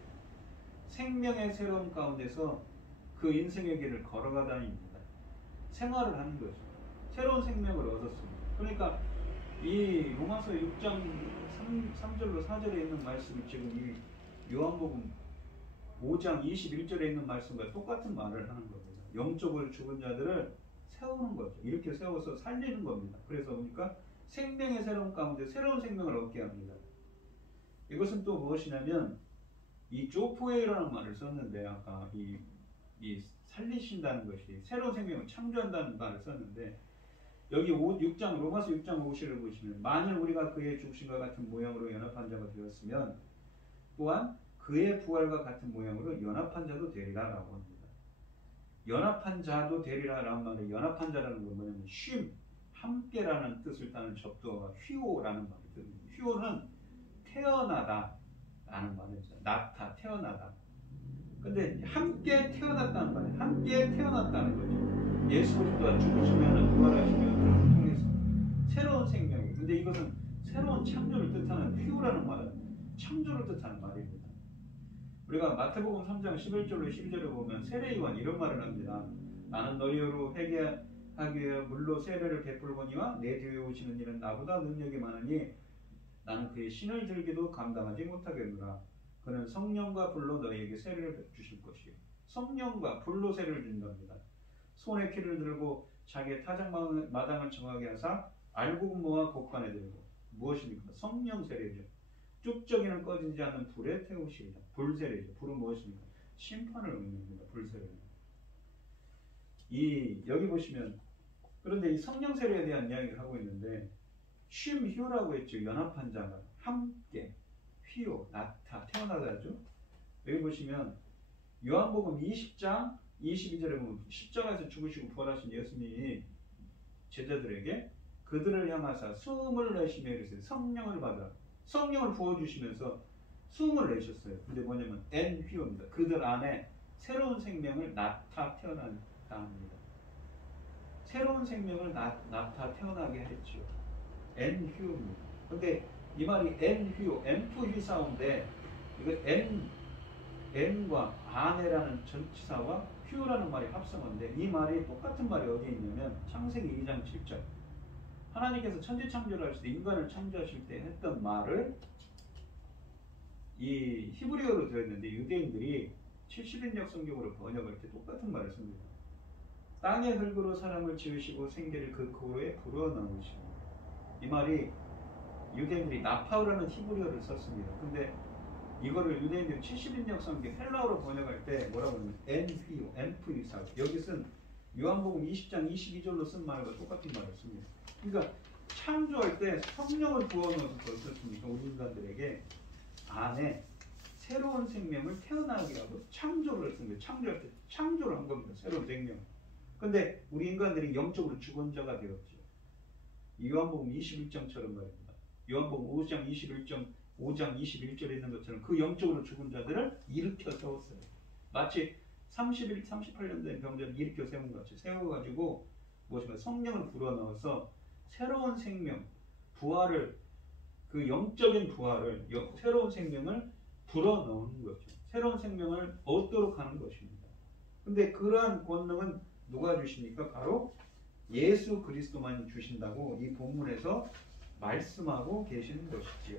생명의 새로운 가운데서 그 인생의 길을 걸어가 다닙니다. 생활을 하는 거죠. 새로운 생명을 얻었습니다. 그러니까 이 로마서 6장 3절로 4절에 있는 말씀이 지금 이 요한복음 5장 21절에 있는 말씀과 똑같은 말을 하는 겁니다. 영적으로 죽은 자들을 세우는 거죠. 이렇게 세워서 살리는 겁니다. 그래서 보니까 생명의 새로운 가운데 새로운 생명을 얻게 합니다. 이것은 또 무엇이냐면 이 조프웨이라는 말을 썼는데, 아까 이 살리신다는 것이 새로운 생명을 창조한다는 말을 썼는데, 여기 6장 로마서 6장 5절을 보시면 만일 우리가 그의 죽으심과 같은 모양으로 연합한 자가 되었으면 또한 그의 부활과 같은 모양으로 연합한 자도 되리라라고 합니다. 연합한 자도 되리라라는 말에 연합한 자라는 건 뭐냐면 쉼, 함께라는 뜻을 따는 접두어가 휘오라는 말이거든요. 휘오는 태어나다 라는 말이죠. 낳다, 태어나다. 근데 함께 태어났다는 말이에요. 함께 태어났다는 거죠. 예수 그리스도가 죽으시면 부활하시면 그를 통해서 새로운 생명이에요. 근데 이것은 새로운 창조를 뜻하는 휘오라는 말은 창조를 뜻하는 말입니다. 우리가 마태복음 3장 11절로 12절에 보면 세례요한 이런 말을 합니다. 나는 너희로 회개하기 위해 물로 세례를 베풀거니와 내 뒤에 오시는 이는 나보다 능력이 많으니 나는 그의 신을 들기도 감당하지 못하겠노라. 그는 성령과 불로 너희에게 세례를 주실 것이요. 성령과 불로 세례를 준답니다. 손에 키를 들고 자기의 타작마당을 정하게 하사 알곡모와 곡간에 들고. 무엇입니까? 성령 세례죠. 쭉저기는 꺼지지 않는 불에 태우시리라. 불세례죠. 불은 무엇입니까? 심판을 의미합니다. 불세례는. 여기 보시면, 그런데 이 성령 세례에 대한 이야기를 하고 있는데 쉼, 휘오라고 했죠. 연합한 자가 함께, 휘오, 나타, 태어나다죠. 여기 보시면 요한복음 20장 22절에 보면 십자가에서 죽으시고 부활하신 예수님이 제자들에게 그들을 향하사 숨을 내쉬며 이르시되 성령을 받아. 성령을 부어주시면서 숨을 내셨어요. 근데 뭐냐면 휘오입니다. 그들 안에 새로운 생명을 나타 태어난다 합니다. 새로운 생명을 나타 태어나게 했죠. 휘오입니다. 근데 이 말이 휘오, 휘사인데 이거 N과 아내라는 전치사와 휘오라는 말이 합성어인데, 이 말이 똑같은 말이 어디에 있냐면 창세기 2장 7절. 하나님께서 천지 창조를 하실 때, 인간을 창조하실 때 했던 말을 이 히브리어로 되어 있는데 유대인들이 70인역 성경으로 번역할 때 똑같은 말을 씁니다. 땅의 흙으로 사람을 지으시고 생기를 그 코로에 불어넣으시고. 이 말이 유대인들이 나파우라는 히브리어를 썼습니다. 근데 이거를 유대인들이 70인역 성경 헬라어로 번역할 때 뭐라고 하냐면 휘오, 휘사. 여기 쓴 요한복음 20장 22절로 쓴 말과 똑같은 말을 씁니다. 그러니까 창조할 때 성령을 부어넣어서 어떻습니까? 우리 인간들에게 안에 새로운 생명을 태어나게 하고 창조를 쓴 거예요. 창조할 때 창조를 한 겁니다. 새로운 생명. 근데 우리 인간들이 영적으로 죽은 자가 되었죠. 요한복음 21장처럼 말입니다. 요한복음 5장 21절에 있는 것처럼 그 영적으로 죽은 자들을 일으켜 세웠어요. 마치 38년 된 병자를 일으켜 세운 것 같이 세워가지고 무엇인가 성령을 불어넣어서 새로운 생명, 부활을, 그 영적인 부활을, 새로운 생명을 불어넣는 거죠. 새로운 생명을 얻도록 하는 것입니다. 근데 그러한 권능은 누가 주십니까? 바로 예수 그리스도만이 주신다고 이 본문에서 말씀하고 계시는 것이지요.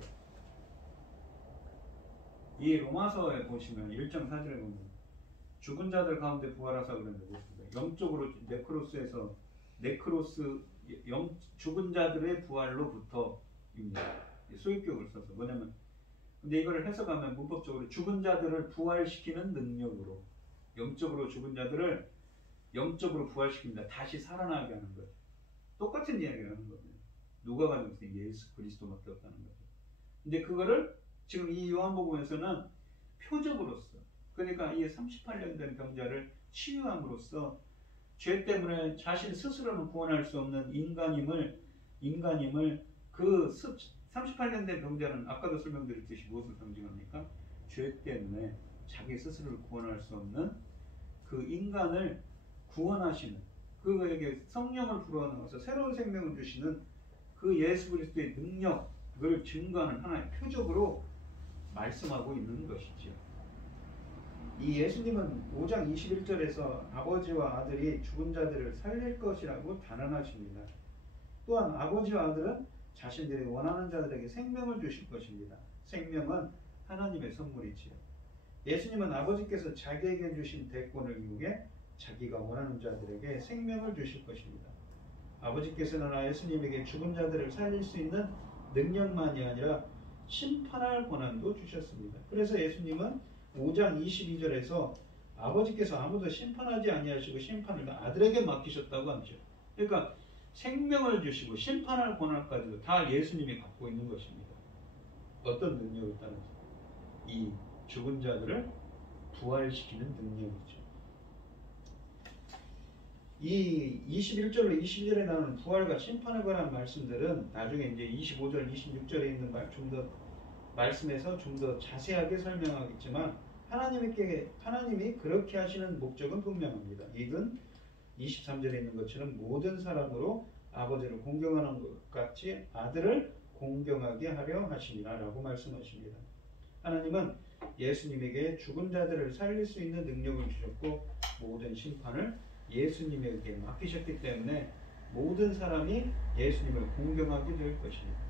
이 로마서에 보시면 1장 4절에 보면 죽은 자들 가운데 부활하사 그랬는데 보십니다. 영적으로 네크로스에서 죽은 자들의 부활로부터입니다. 소유격을 써서 뭐냐면 근데 이걸 해석하면 문법적으로 죽은 자들을 부활시키는 능력으로 영적으로 죽은 자들을 영적으로 부활시킵니다. 다시 살아나게 하는 거죠. 똑같은 이야기를 하는 거예요. 누가 가지고 있어요? 예수 그리스도밖에 없다는 거죠. 근데 그거를 지금 이 요한복음에서는 표적으로서 그러니까 이 38년 된 병자를 치유함으로써 죄 때문에 자신 스스로는 구원할 수 없는 인간임을 그 38년 된 병자는 아까도 설명드렸듯이 무엇을 상징합니까? 죄 때문에 자기 스스로를 구원할 수 없는 그 인간을 구원하시는 그에게 성령을 불어넣어서 새로운 생명을 주시는 그 예수 그리스도의 능력을 증거하는 하나의 표적으로 말씀하고 있는 것이지요. 이 예수님은 5장 21절에서 아버지와 아들이 죽은 자들을 살릴 것이라고 단언하십니다. 또한 아버지와 아들은 자신들이 원하는 자들에게 생명을 주실 것입니다. 생명은 하나님의 선물이지요. 예수님은 아버지께서 자기에게 주신 대권을 이용해 자기가 원하는 자들에게 생명을 주실 것입니다. 아버지께서는 예수님에게 죽은 자들을 살릴 수 있는 능력만이 아니라 심판할 권한도 주셨습니다. 그래서 예수님은 5장 22절에서 아버지께서 아무도 심판하지 아니하시고 심판을 아들에게 맡기셨다고 하죠. 그러니까 생명을 주시고 심판할 권한까지도 다 예수님이 갖고 있는 것입니다. 어떤 능력을 따르죠? 이 죽은 자들을 부활시키는 능력이죠. 이 21절로 22절에 나오는 부활과 심판에 관한 말씀들은 나중에 이제 25절, 26절에 있는 좀 더 말씀에서 좀 더 자세하게 설명하겠지만 하나님이 그렇게 하시는 목적은 분명합니다. 이든 23절에 있는 것처럼 모든 사람으로 아버지를 공경하는 것 같이 아들을 공경하게 하려 하심이라 라고 말씀하십니다. 하나님은 예수님에게 죽은 자들을 살릴 수 있는 능력을 주셨고 모든 심판을 예수님에게 맡기셨기 때문에 모든 사람이 예수님을 공경하게 될 것입니다.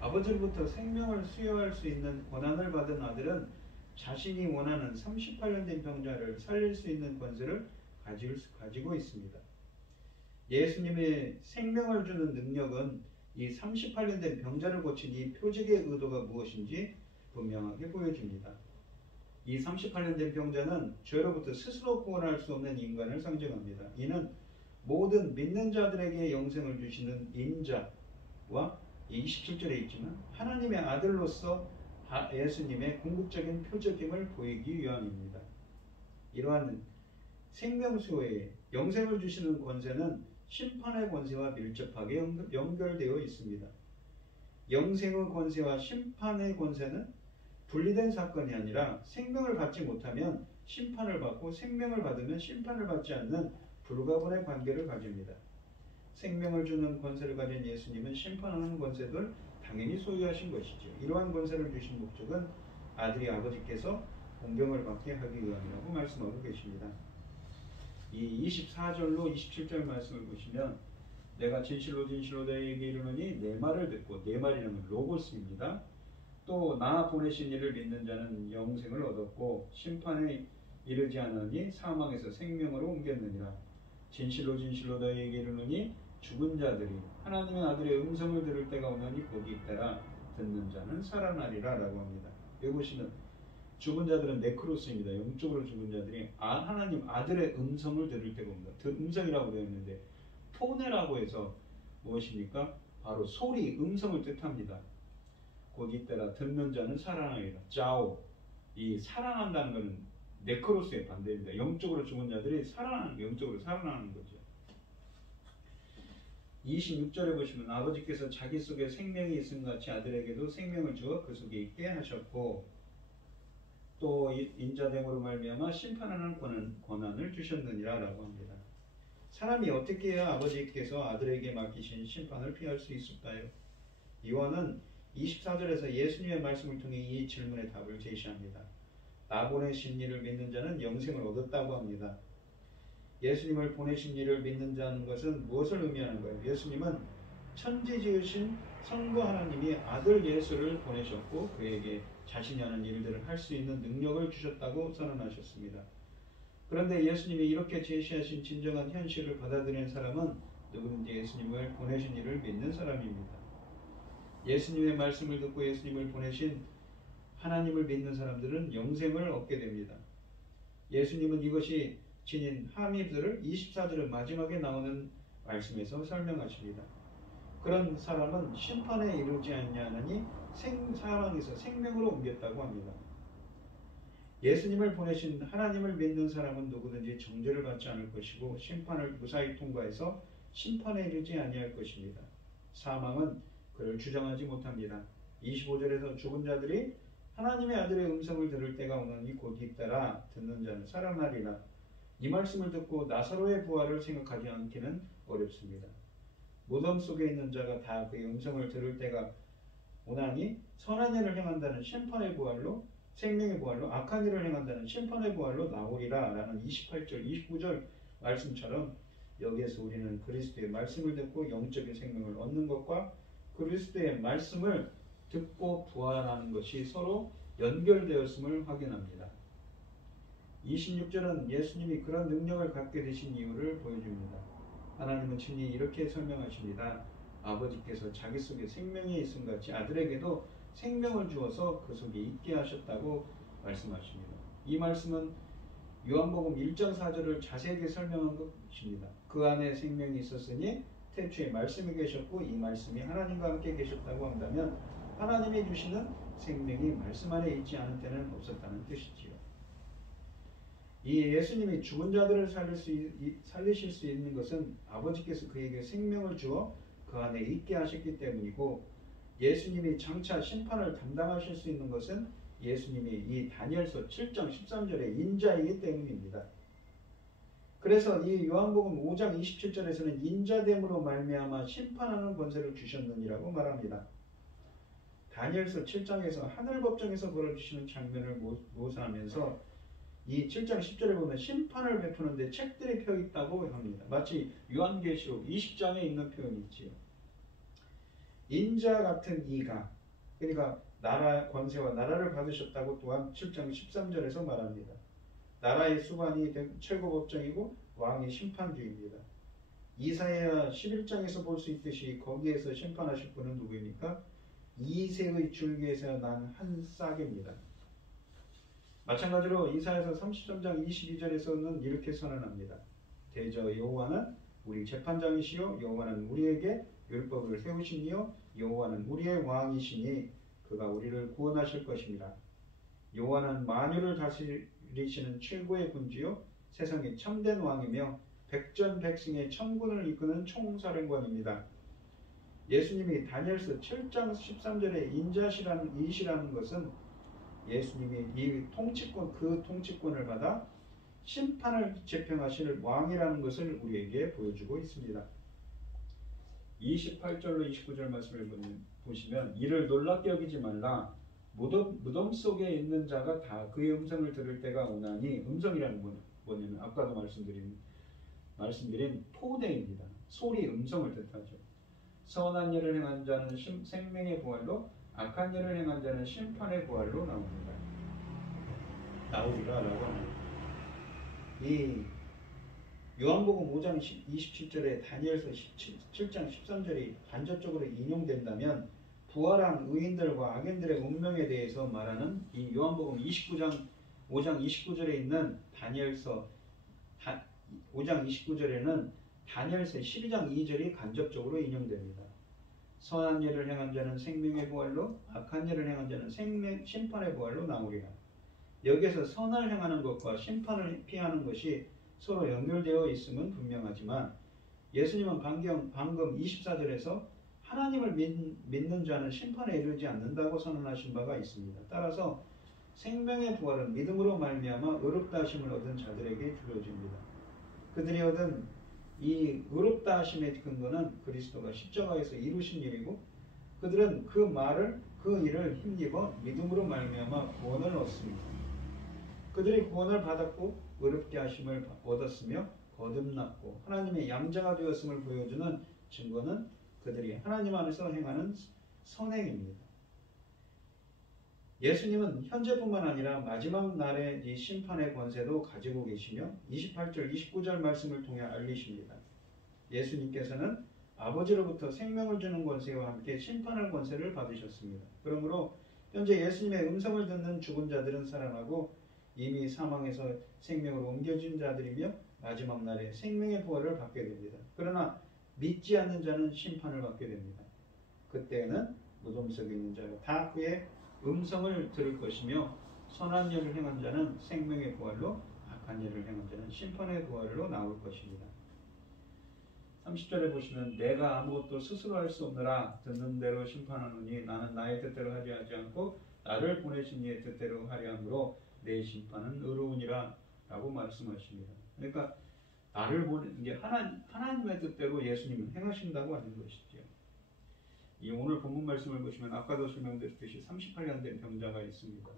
아버지로부터 생명을 수여할 수 있는 권한을 받은 아들은 자신이 원하는 38년 된 병자를 살릴 수 있는 권세를 가지고 있습니다. 예수님의 생명을 주는 능력은 이 38년 된 병자를 고친 이 표적의 의도가 무엇인지 분명하게 보여줍니다. 이 38년 된 병자는 죄로부터 스스로 구원할 수 없는 인간을 상징합니다. 이는 모든 믿는 자들에게 영생을 주시는 인자와 27절에 있지만 하나님의 아들로서 예수님의 궁극적인 표적임을 보이기 위함입니다. 이러한 생명수의 영생을 주시는 권세는 심판의 권세와 밀접하게 연결되어 있습니다. 영생의 권세와 심판의 권세는 분리된 사건이 아니라 생명을 받지 못하면 심판을 받고 생명을 받으면 심판을 받지 않는 불가분의 관계를 가집니다. 생명을 주는 권세를 가진 예수님은 심판하는 권세를 당연히 소유하신 것이죠. 이러한 권세를 주신 목적은 아들이 아버지께서 공경을 받게 하기 위함이라고 말씀하고 계십니다. 이 24절로 27절 말씀을 보시면 내가 진실로 너희에게 이르노니 내 말을 듣고 내 말이라는 로고스입니다. 또 나 보내신 이를 믿는 자는 영생을 얻었고 심판에 이르지 않으니 사망에서 생명으로 옮겼느니라. 진실로 너희에게 이르노니 죽은 자들이 하나님의 아들의 음성을 들을 때가 오나니 거기 있다라 듣는 자는 살아나리라 라고 합니다. 여기 보시면 죽은 자들은 네크로스입니다. 영적으로 죽은 자들이 하나님 아들의 음성을 들을 때가 옵니다. 음성이라고 되어 있는데 포네라고 해서 무엇입니까? 바로 소리, 음성을 뜻합니다. 거기 있다라 듣는 자는 살아나리라. 자오, 이 살아난다는 것은 네크로스의 반대입니다. 영적으로 죽은 자들이 영적으로 살아나는 거죠. 26절에 보시면 아버지께서 자기 속에 생명이 있음 같이 아들에게도 생명을 주어 그 속에 있게 하셨고 또 인자됨으로 말미암아 심판하는 권한을 주셨느니라 라고 합니다. 사람이 어떻게 해야 아버지께서 아들에게 맡기신 심판을 피할 수 있을까요? 요한은 24절에서 예수님의 말씀을 통해 이 질문의 답을 제시합니다. 나 보내신 이를 믿는 자는 영생을 얻었다고 합니다. 예수님을 보내신 이를 믿는 자는 것은 무엇을 의미하는 거예요? 예수님은 천지 지으신 성부 하나님이 아들 예수를 보내셨고 그에게 자신이 하는 일들을 할 수 있는 능력을 주셨다고 선언하셨습니다. 그런데 예수님이 이렇게 제시하신 진정한 현실을 받아들이는 사람은 누구든지 예수님을 보내신 이를 믿는 사람입니다. 예수님의 말씀을 듣고 예수님을 보내신 하나님을 믿는 사람들은 영생을 얻게 됩니다. 예수님은 이것이 지닌 함의들을 24절의 마지막에 나오는 말씀에서 설명하십니다. 그런 사람은 심판에 이르지 않냐하니 사망에서 생명으로 옮겼다고 합니다. 예수님을 보내신 하나님을 믿는 사람은 누구든지 정죄를 받지 않을 것이고 심판을 무사히 통과해서 심판에 이르지 아니할 것입니다. 사망은 그를 주장하지 못합니다. 25절에서 죽은 자들이 하나님의 아들의 음성을 들을 때가 오나니 곧 잇따라 듣는 자는 살아나리라. 이 말씀을 듣고 나사로의 부활을 생각하지 않기는 어렵습니다. 무덤 속에 있는 자가 다 그의 음성을 들을 때가 오나니 선한 일을 행한다는 심판의 부활로 생명의 부활로 악한 일을 행한다는 심판의 부활로 나오리라 라는 28절 29절 말씀처럼 여기에서 우리는 그리스도의 말씀을 듣고 영적인 생명을 얻는 것과 그리스도의 말씀을 듣고 부활하는 것이 서로 연결되었음을 확인합니다. 26절은 예수님이 그런 능력을 갖게 되신 이유를 보여줍니다. 하나님은 친히 이렇게 설명하십니다. 아버지께서 자기 속에 생명이 있음 같이 아들에게도 생명을 주어서 그 속에 있게 하셨다고 말씀하십니다. 이 말씀은 요한복음 1장 4절을 자세하게 설명한 것입니다. 그 안에 생명이 있었으니 태초에 말씀이 계셨고 이 말씀이 하나님과 함께 계셨다고 한다면 하나님이 주시는 생명이 말씀 안에 있지 않은 때는 없었다는 뜻이지요. 이 예수님이 죽은 자들을 살리실 수 있는 것은 아버지께서 그에게 생명을 주어 그 안에 있게 하셨기 때문이고 예수님이 장차 심판을 담당하실 수 있는 것은 예수님이 이 다니엘서 7장 13절의 인자이기 때문입니다. 그래서 이 요한복음 5장 27절에서는 인자됨으로 말미암아 심판하는 권세를 주셨느니라고 말합니다. 다니엘서 7장에서 하늘 법정에서 벌어지시는 장면을 묘사하면서 이 7장 10절에 보면 심판을 베푸는데 책들이 펴 있다고 합니다. 마치 요한계시록 20장에 있는 표현이 있지요. 인자 같은 이가 그러니까 나라 권세와 나라를 받으셨다고 또한 7장 13절에서 말합니다. 나라의 수반이 최고 법정이고 왕이 심판주입니다. 이사야 11장에서 볼 수 있듯이 거기에서 심판하실 분은 누구입니까? 이새의 줄기에서 난 한 싹입니다. 마찬가지로 이사야서 33장 22절에서는 이렇게 선언합니다. 대저 여호와는 우리 재판장이시요 여호와는 우리에게 율법을 세우시니요 여호와는 우리의 왕이시니 그가 우리를 구원하실 것입니다. 여호와는 만유를 다스리시는 최고의 군주요 세상의 참된 왕이며 백전백승의 천군을 이끄는 총사령관입니다. 예수님이 다니엘서 7장 13절에 인자시라는 것은 예수님이 이 그 통치권을 받아 심판을 집행하실 왕이라는 것을 우리에게 보여주고 있습니다. 28절로 29절 말씀을 보시면 이를 놀랍게 여기지 말라. 무덤 속에 있는 자가 다 그의 음성을 들을 때가 오나니 음성이라는 건 뭐냐면 아까도 말씀드린 포대입니다. 소리 음성을 뜻하죠. 선한 일을 행한 자는 생명의 부활로 악한 일을 행한 자는 심판의 부활로 나오리라 라고 합니다. 이 요한복음 5장 27절에 다니엘서 7장 13절이 간접적으로 인용된다면 부활한 의인들과 악인들의 운명에 대해서 말하는 이 요한복음 5장 29절에 있는 다니엘서 5장 29절에는 다니엘서 12장 2절이 간접적으로 인용됩니다. 선한 일을 행한 자는 생명의 부활로 악한 일을 행한 자는 심판의 부활로 나오리라. 여기에서 선을 행하는 것과 심판을 피하는 것이 서로 연결되어 있음은 분명하지만 예수님은 방금 24절에서 하나님을 믿는 자는 심판에 이르지 않는다고 선언하신 바가 있습니다. 따라서 생명의 부활은 믿음으로 말미암아 의롭다 하심을 얻은 자들에게 주어집니다. 그들이 얻은 이 의롭다 하심의 근거는 그리스도가 십자가에서 이루신 일이고 그들은 그 일을 힘입어 믿음으로 말미암아 구원을 얻습니다. 그들이 구원을 받았고 의롭게 하심을 얻었으며 거듭났고 하나님의 양자가 되었음을 보여주는 증거는 그들이 하나님 안에서 행하는 선행입니다. 예수님은 현재뿐만 아니라 마지막 날의 이 심판의 권세도 가지고 계시며 28절, 29절 말씀을 통해 알리십니다. 예수님께서는 아버지로부터 생명을 주는 권세와 함께 심판할 권세를 받으셨습니다. 그러므로 현재 예수님의 음성을 듣는 죽은 자들은 살아나고 이미 사망에서 생명으로 옮겨진 자들이며 마지막 날에 생명의 부활을 받게 됩니다. 그러나 믿지 않는 자는 심판을 받게 됩니다. 그때는 무덤 속에 있는 자가 다 그의 음성을 들을 것이며 선한 일을 행한 자는 생명의 부활로, 악한 일을 행한 자는 심판의 부활로 나올 것입니다. 30절에 보시면 내가 아무것도 스스로 할 수 없느라 듣는 대로 심판하노니 나는 나의 뜻대로 하지 않고 나를 보내신 이의 뜻대로 하려 함으로 내 심판은 의로우니라 라고 말씀하십니다. 그러니까 나를 이제 하나님의 뜻대로 예수님은 행하신다고 하는 것이죠. 이 오늘 본문 말씀을 보시면 아까도 설명드렸듯이 38년 된 병자가 있습니다.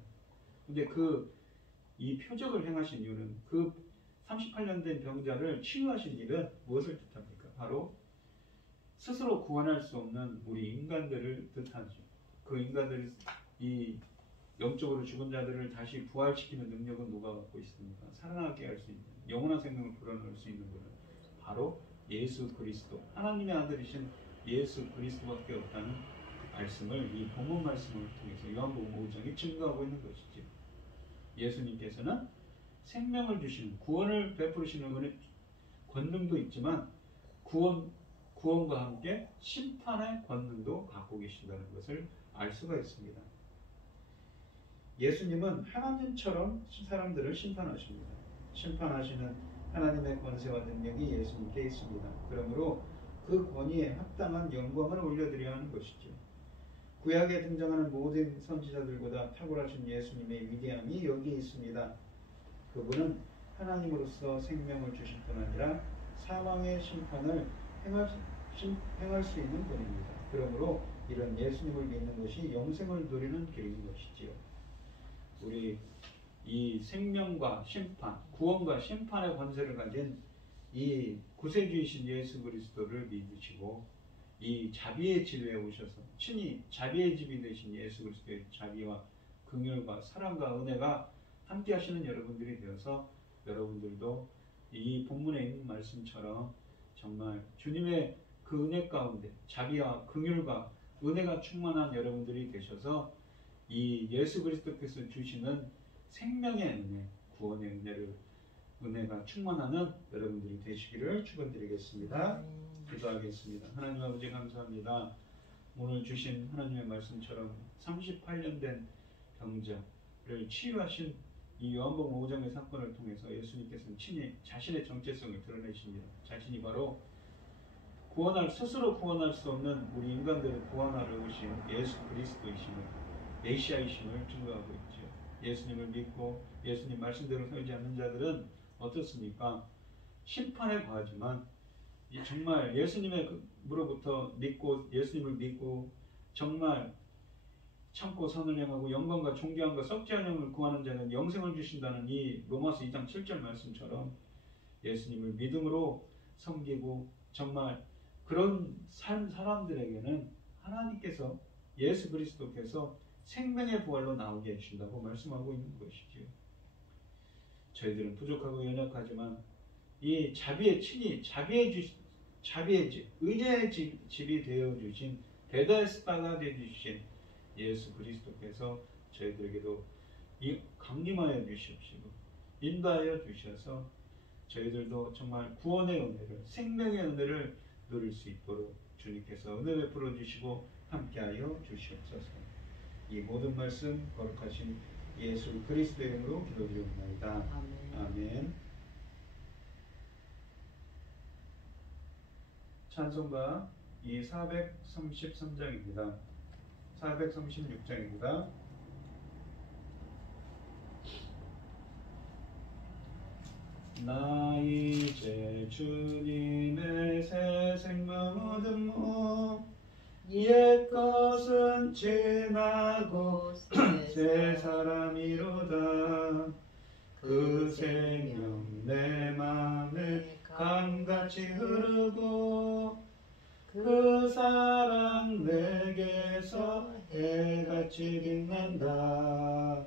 근데 이 표적을 행하신 이유는 그 38년 된 병자를 치유하신 일은 무엇을 뜻합니까? 바로 스스로 구원할 수 없는 우리 인간들을 뜻하죠. 그 인간들이 이 영적으로 죽은 자들을 다시 부활시키는 능력은 누가 갖고 있습니까? 살아나게 할 수 있는, 영원한 생명을 불어넣을 수 있는 분은 바로 예수 그리스도, 하나님의 아들이신 예수 그리스도밖에 없다는 말씀을 이 본문 말씀을 통해서 요한복음 5장이 증거하고 있는 것이죠. 예수님께서는 생명을 주시는, 구원을 베푸시는 은혜, 권능도 있지만 구원과 함께 심판의 권능도 갖고 계신다는 것을 알 수가 있습니다. 예수님은 하나님처럼 사람들을 심판하십니다. 심판하시는 하나님의 권세와 능력이 예수님께 있습니다. 그러므로 그 권위에 합당한 영광을 올려드려야 하는 것이죠. 구약에 등장하는 모든 선지자들보다 탁월하신 예수님의 위대함이 여기에 있습니다. 그분은 하나님으로서 생명을 주실 뿐 아니라 사망의 심판을 행할 수 있는 분입니다. 그러므로 이런 예수님을 믿는 것이 영생을 누리는 길인 것이지요. 우리 이 생명과 심판, 구원과 심판의 권세를 가진 이 구세주이신 예수 그리스도를 믿으시고 이 자비의 집에 오셔서 친히 자비의 집이 되신 예수 그리스도의 자비와 긍휼과 사랑과 은혜가 함께 하시는 여러분들이 되어서 여러분들도 이 본문에 있는 말씀처럼 정말 주님의 그 은혜 가운데 자비와 긍휼과 은혜가 충만한 여러분들이 되셔서 이 예수 그리스도께서 주시는 생명의 은혜, 구원의 은혜가 충만하는 여러분들이 되시기를 축원드리겠습니다. 기도하겠습니다. 하나님 아버지 감사합니다. 오늘 주신 하나님의 말씀처럼 38년 된 병자를 치유하신 이 요한복음 5장의 사건을 통해서 예수님께서는 친히 자신의 정체성을 드러내십니다. 자신이 바로 스스로 구원할 수 없는 우리 인간들을 구원하러 오신 예수 그리스도이심을, 메시아이심을 증거하고 있죠. 예수님을 믿고 예수님 말씀대로 살지 않는 자들은 어떻습니까? 심판에 과하지만 정말 예수님으로부터 예수님을 믿고 정말 참고 선을 행하고 영광과 존귀함과 썩지 않은 영을 구하는 자는 영생을 주신다는 이 로마서 2장 7절 말씀처럼 예수님을 믿음으로 섬기고 정말 그런 사람들에게는 하나님께서 예수 그리스도께서 생명의 부활로 나오게 해주신다고 말씀하고 있는 것이지요. 저희들은 부족하고 연약하지만 이 자비의 집, 은혜의 집이 되어주신 베데스다가 되어주신 예수 그리스도께서 저희들에게도 강림하여 주십시고 인도하여 주셔서 저희들도 정말 구원의 은혜를, 생명의 은혜를 누릴 수 있도록 주님께서 은혜 베풀어 주시고 함께하여 주시옵소서. 이 모든 말씀 거룩하신 예수 그리스도의 이름으로 기도드리옵나이다. 아멘. 찬송가 이 433장입니다. 436장입니다. 나 이제 주님의 새 생명 얻음모 옛 것은 지나고 새 사람이로다. 그 생명 내 맘에 강같이 흐르고 그 사랑 내게서 해같이 빛난다.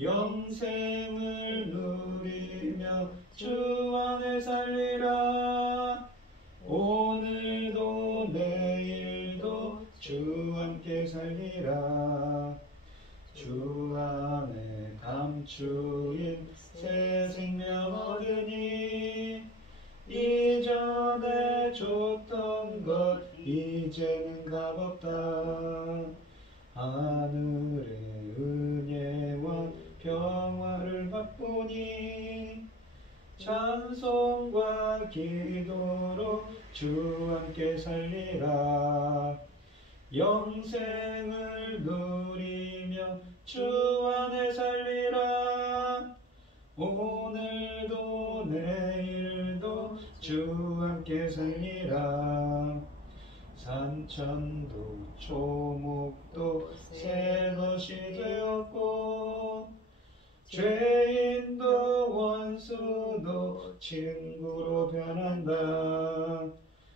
영생을 누리며 주 안에 살리라. 오늘도 내일도 주 함께 살리라. 주 안에 감추인 새 생명 얻으니 이전에 줬던 것 이제는 값없다. 하늘의 은혜와 평화를 맛보니 찬송과 기도로 주 함께 살리라. 영생을 누리며 주 안에 살리라. 오늘도 내일도 주 함께 살리라. 산천도 초목도 새 것이 되었고 죄인도 원수도 친구로 변한다.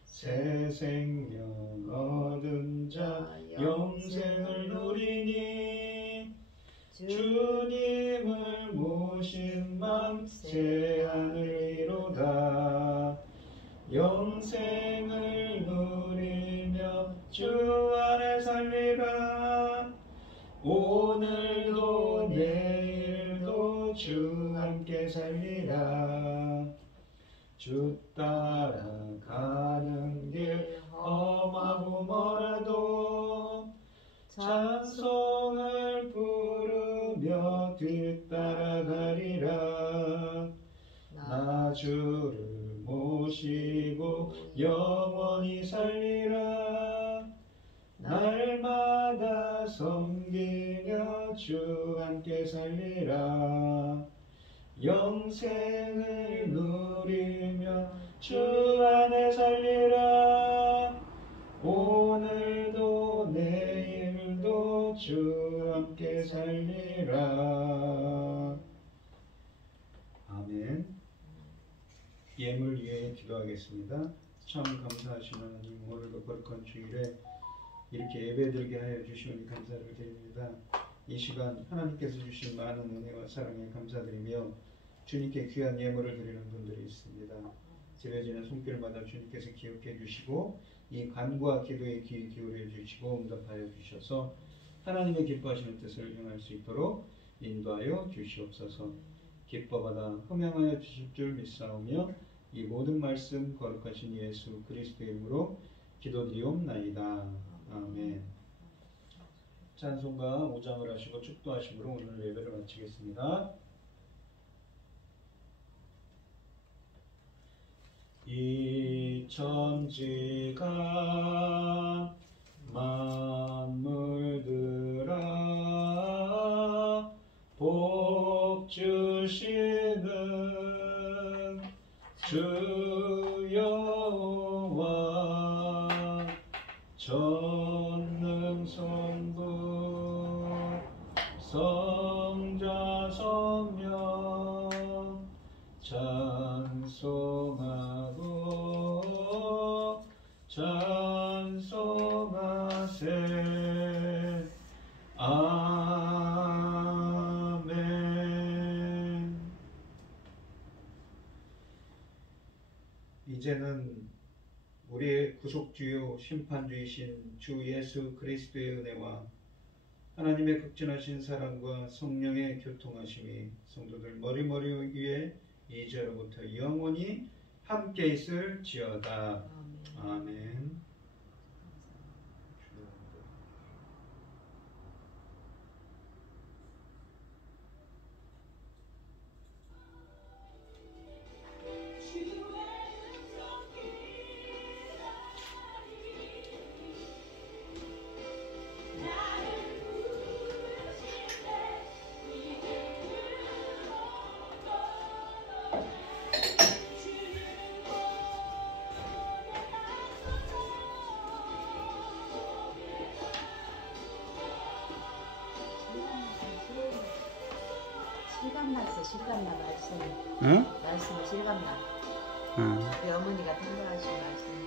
새 생명 얻은 자 영생을 누리니 주님을 모신 맘 새 하늘이로다. 영생을 누리며 주 안에 살리라. 오늘도 내일도 주 함께 살리라. 주 따라가는 길 험하고 멀어도 찬송을 부르며 뒤따라가리라. 나 주를 모시고 영원히 살리라. 날마다 섬기며 주 함께 살리라. 영생을 누리며 주 안에 살리라. 오늘도 내일도 주 함께 살리라. 아멘. 예물 위해 기도하겠습니다. 참 감사하신 하나님, 오늘도 거룩한 주일에 이렇게 예배드리게 하여 주시니 감사를 드립니다. 이 시간 하나님께서 주신 많은 은혜와 사랑에 감사드리며 주님께 귀한 예물을 드리는 분들이 있습니다. 제려지는 손길마다 주님께서 기억해 주시고 이 간구와 기도에 귀 기울여 주시고 응답하여 주셔서 하나님의 기뻐하시는 뜻을 행할 수 있도록 인도하여 주시옵소서. 기뻐받아 흠양하여 주실 줄 믿사오며 이 모든 말씀 거룩하신 예수 그리스도의 이름으로 기도드리옵나이다. 아멘. 찬송가 5장을 하시고 축도하심으로 오늘 예배를 마치겠습니다. 이 천지가 만물들아 복 주시는 주 여호와 전능성부 성자 성령 찬송하고 찬송하세. 아멘. 이제는 우리의 구속주요 심판주이신 주 예수 그리스도의 은혜와 하나님의 극진하신 사랑과 성령의 교통하심이 성도들 머리머리 위에 이제로부터 영원히 함께 있을지어다. 아멘. 실감났어, 실감나 말씀. 응? 말씀을 실감나. 응. 우리 어머니가 통달하신 말씀.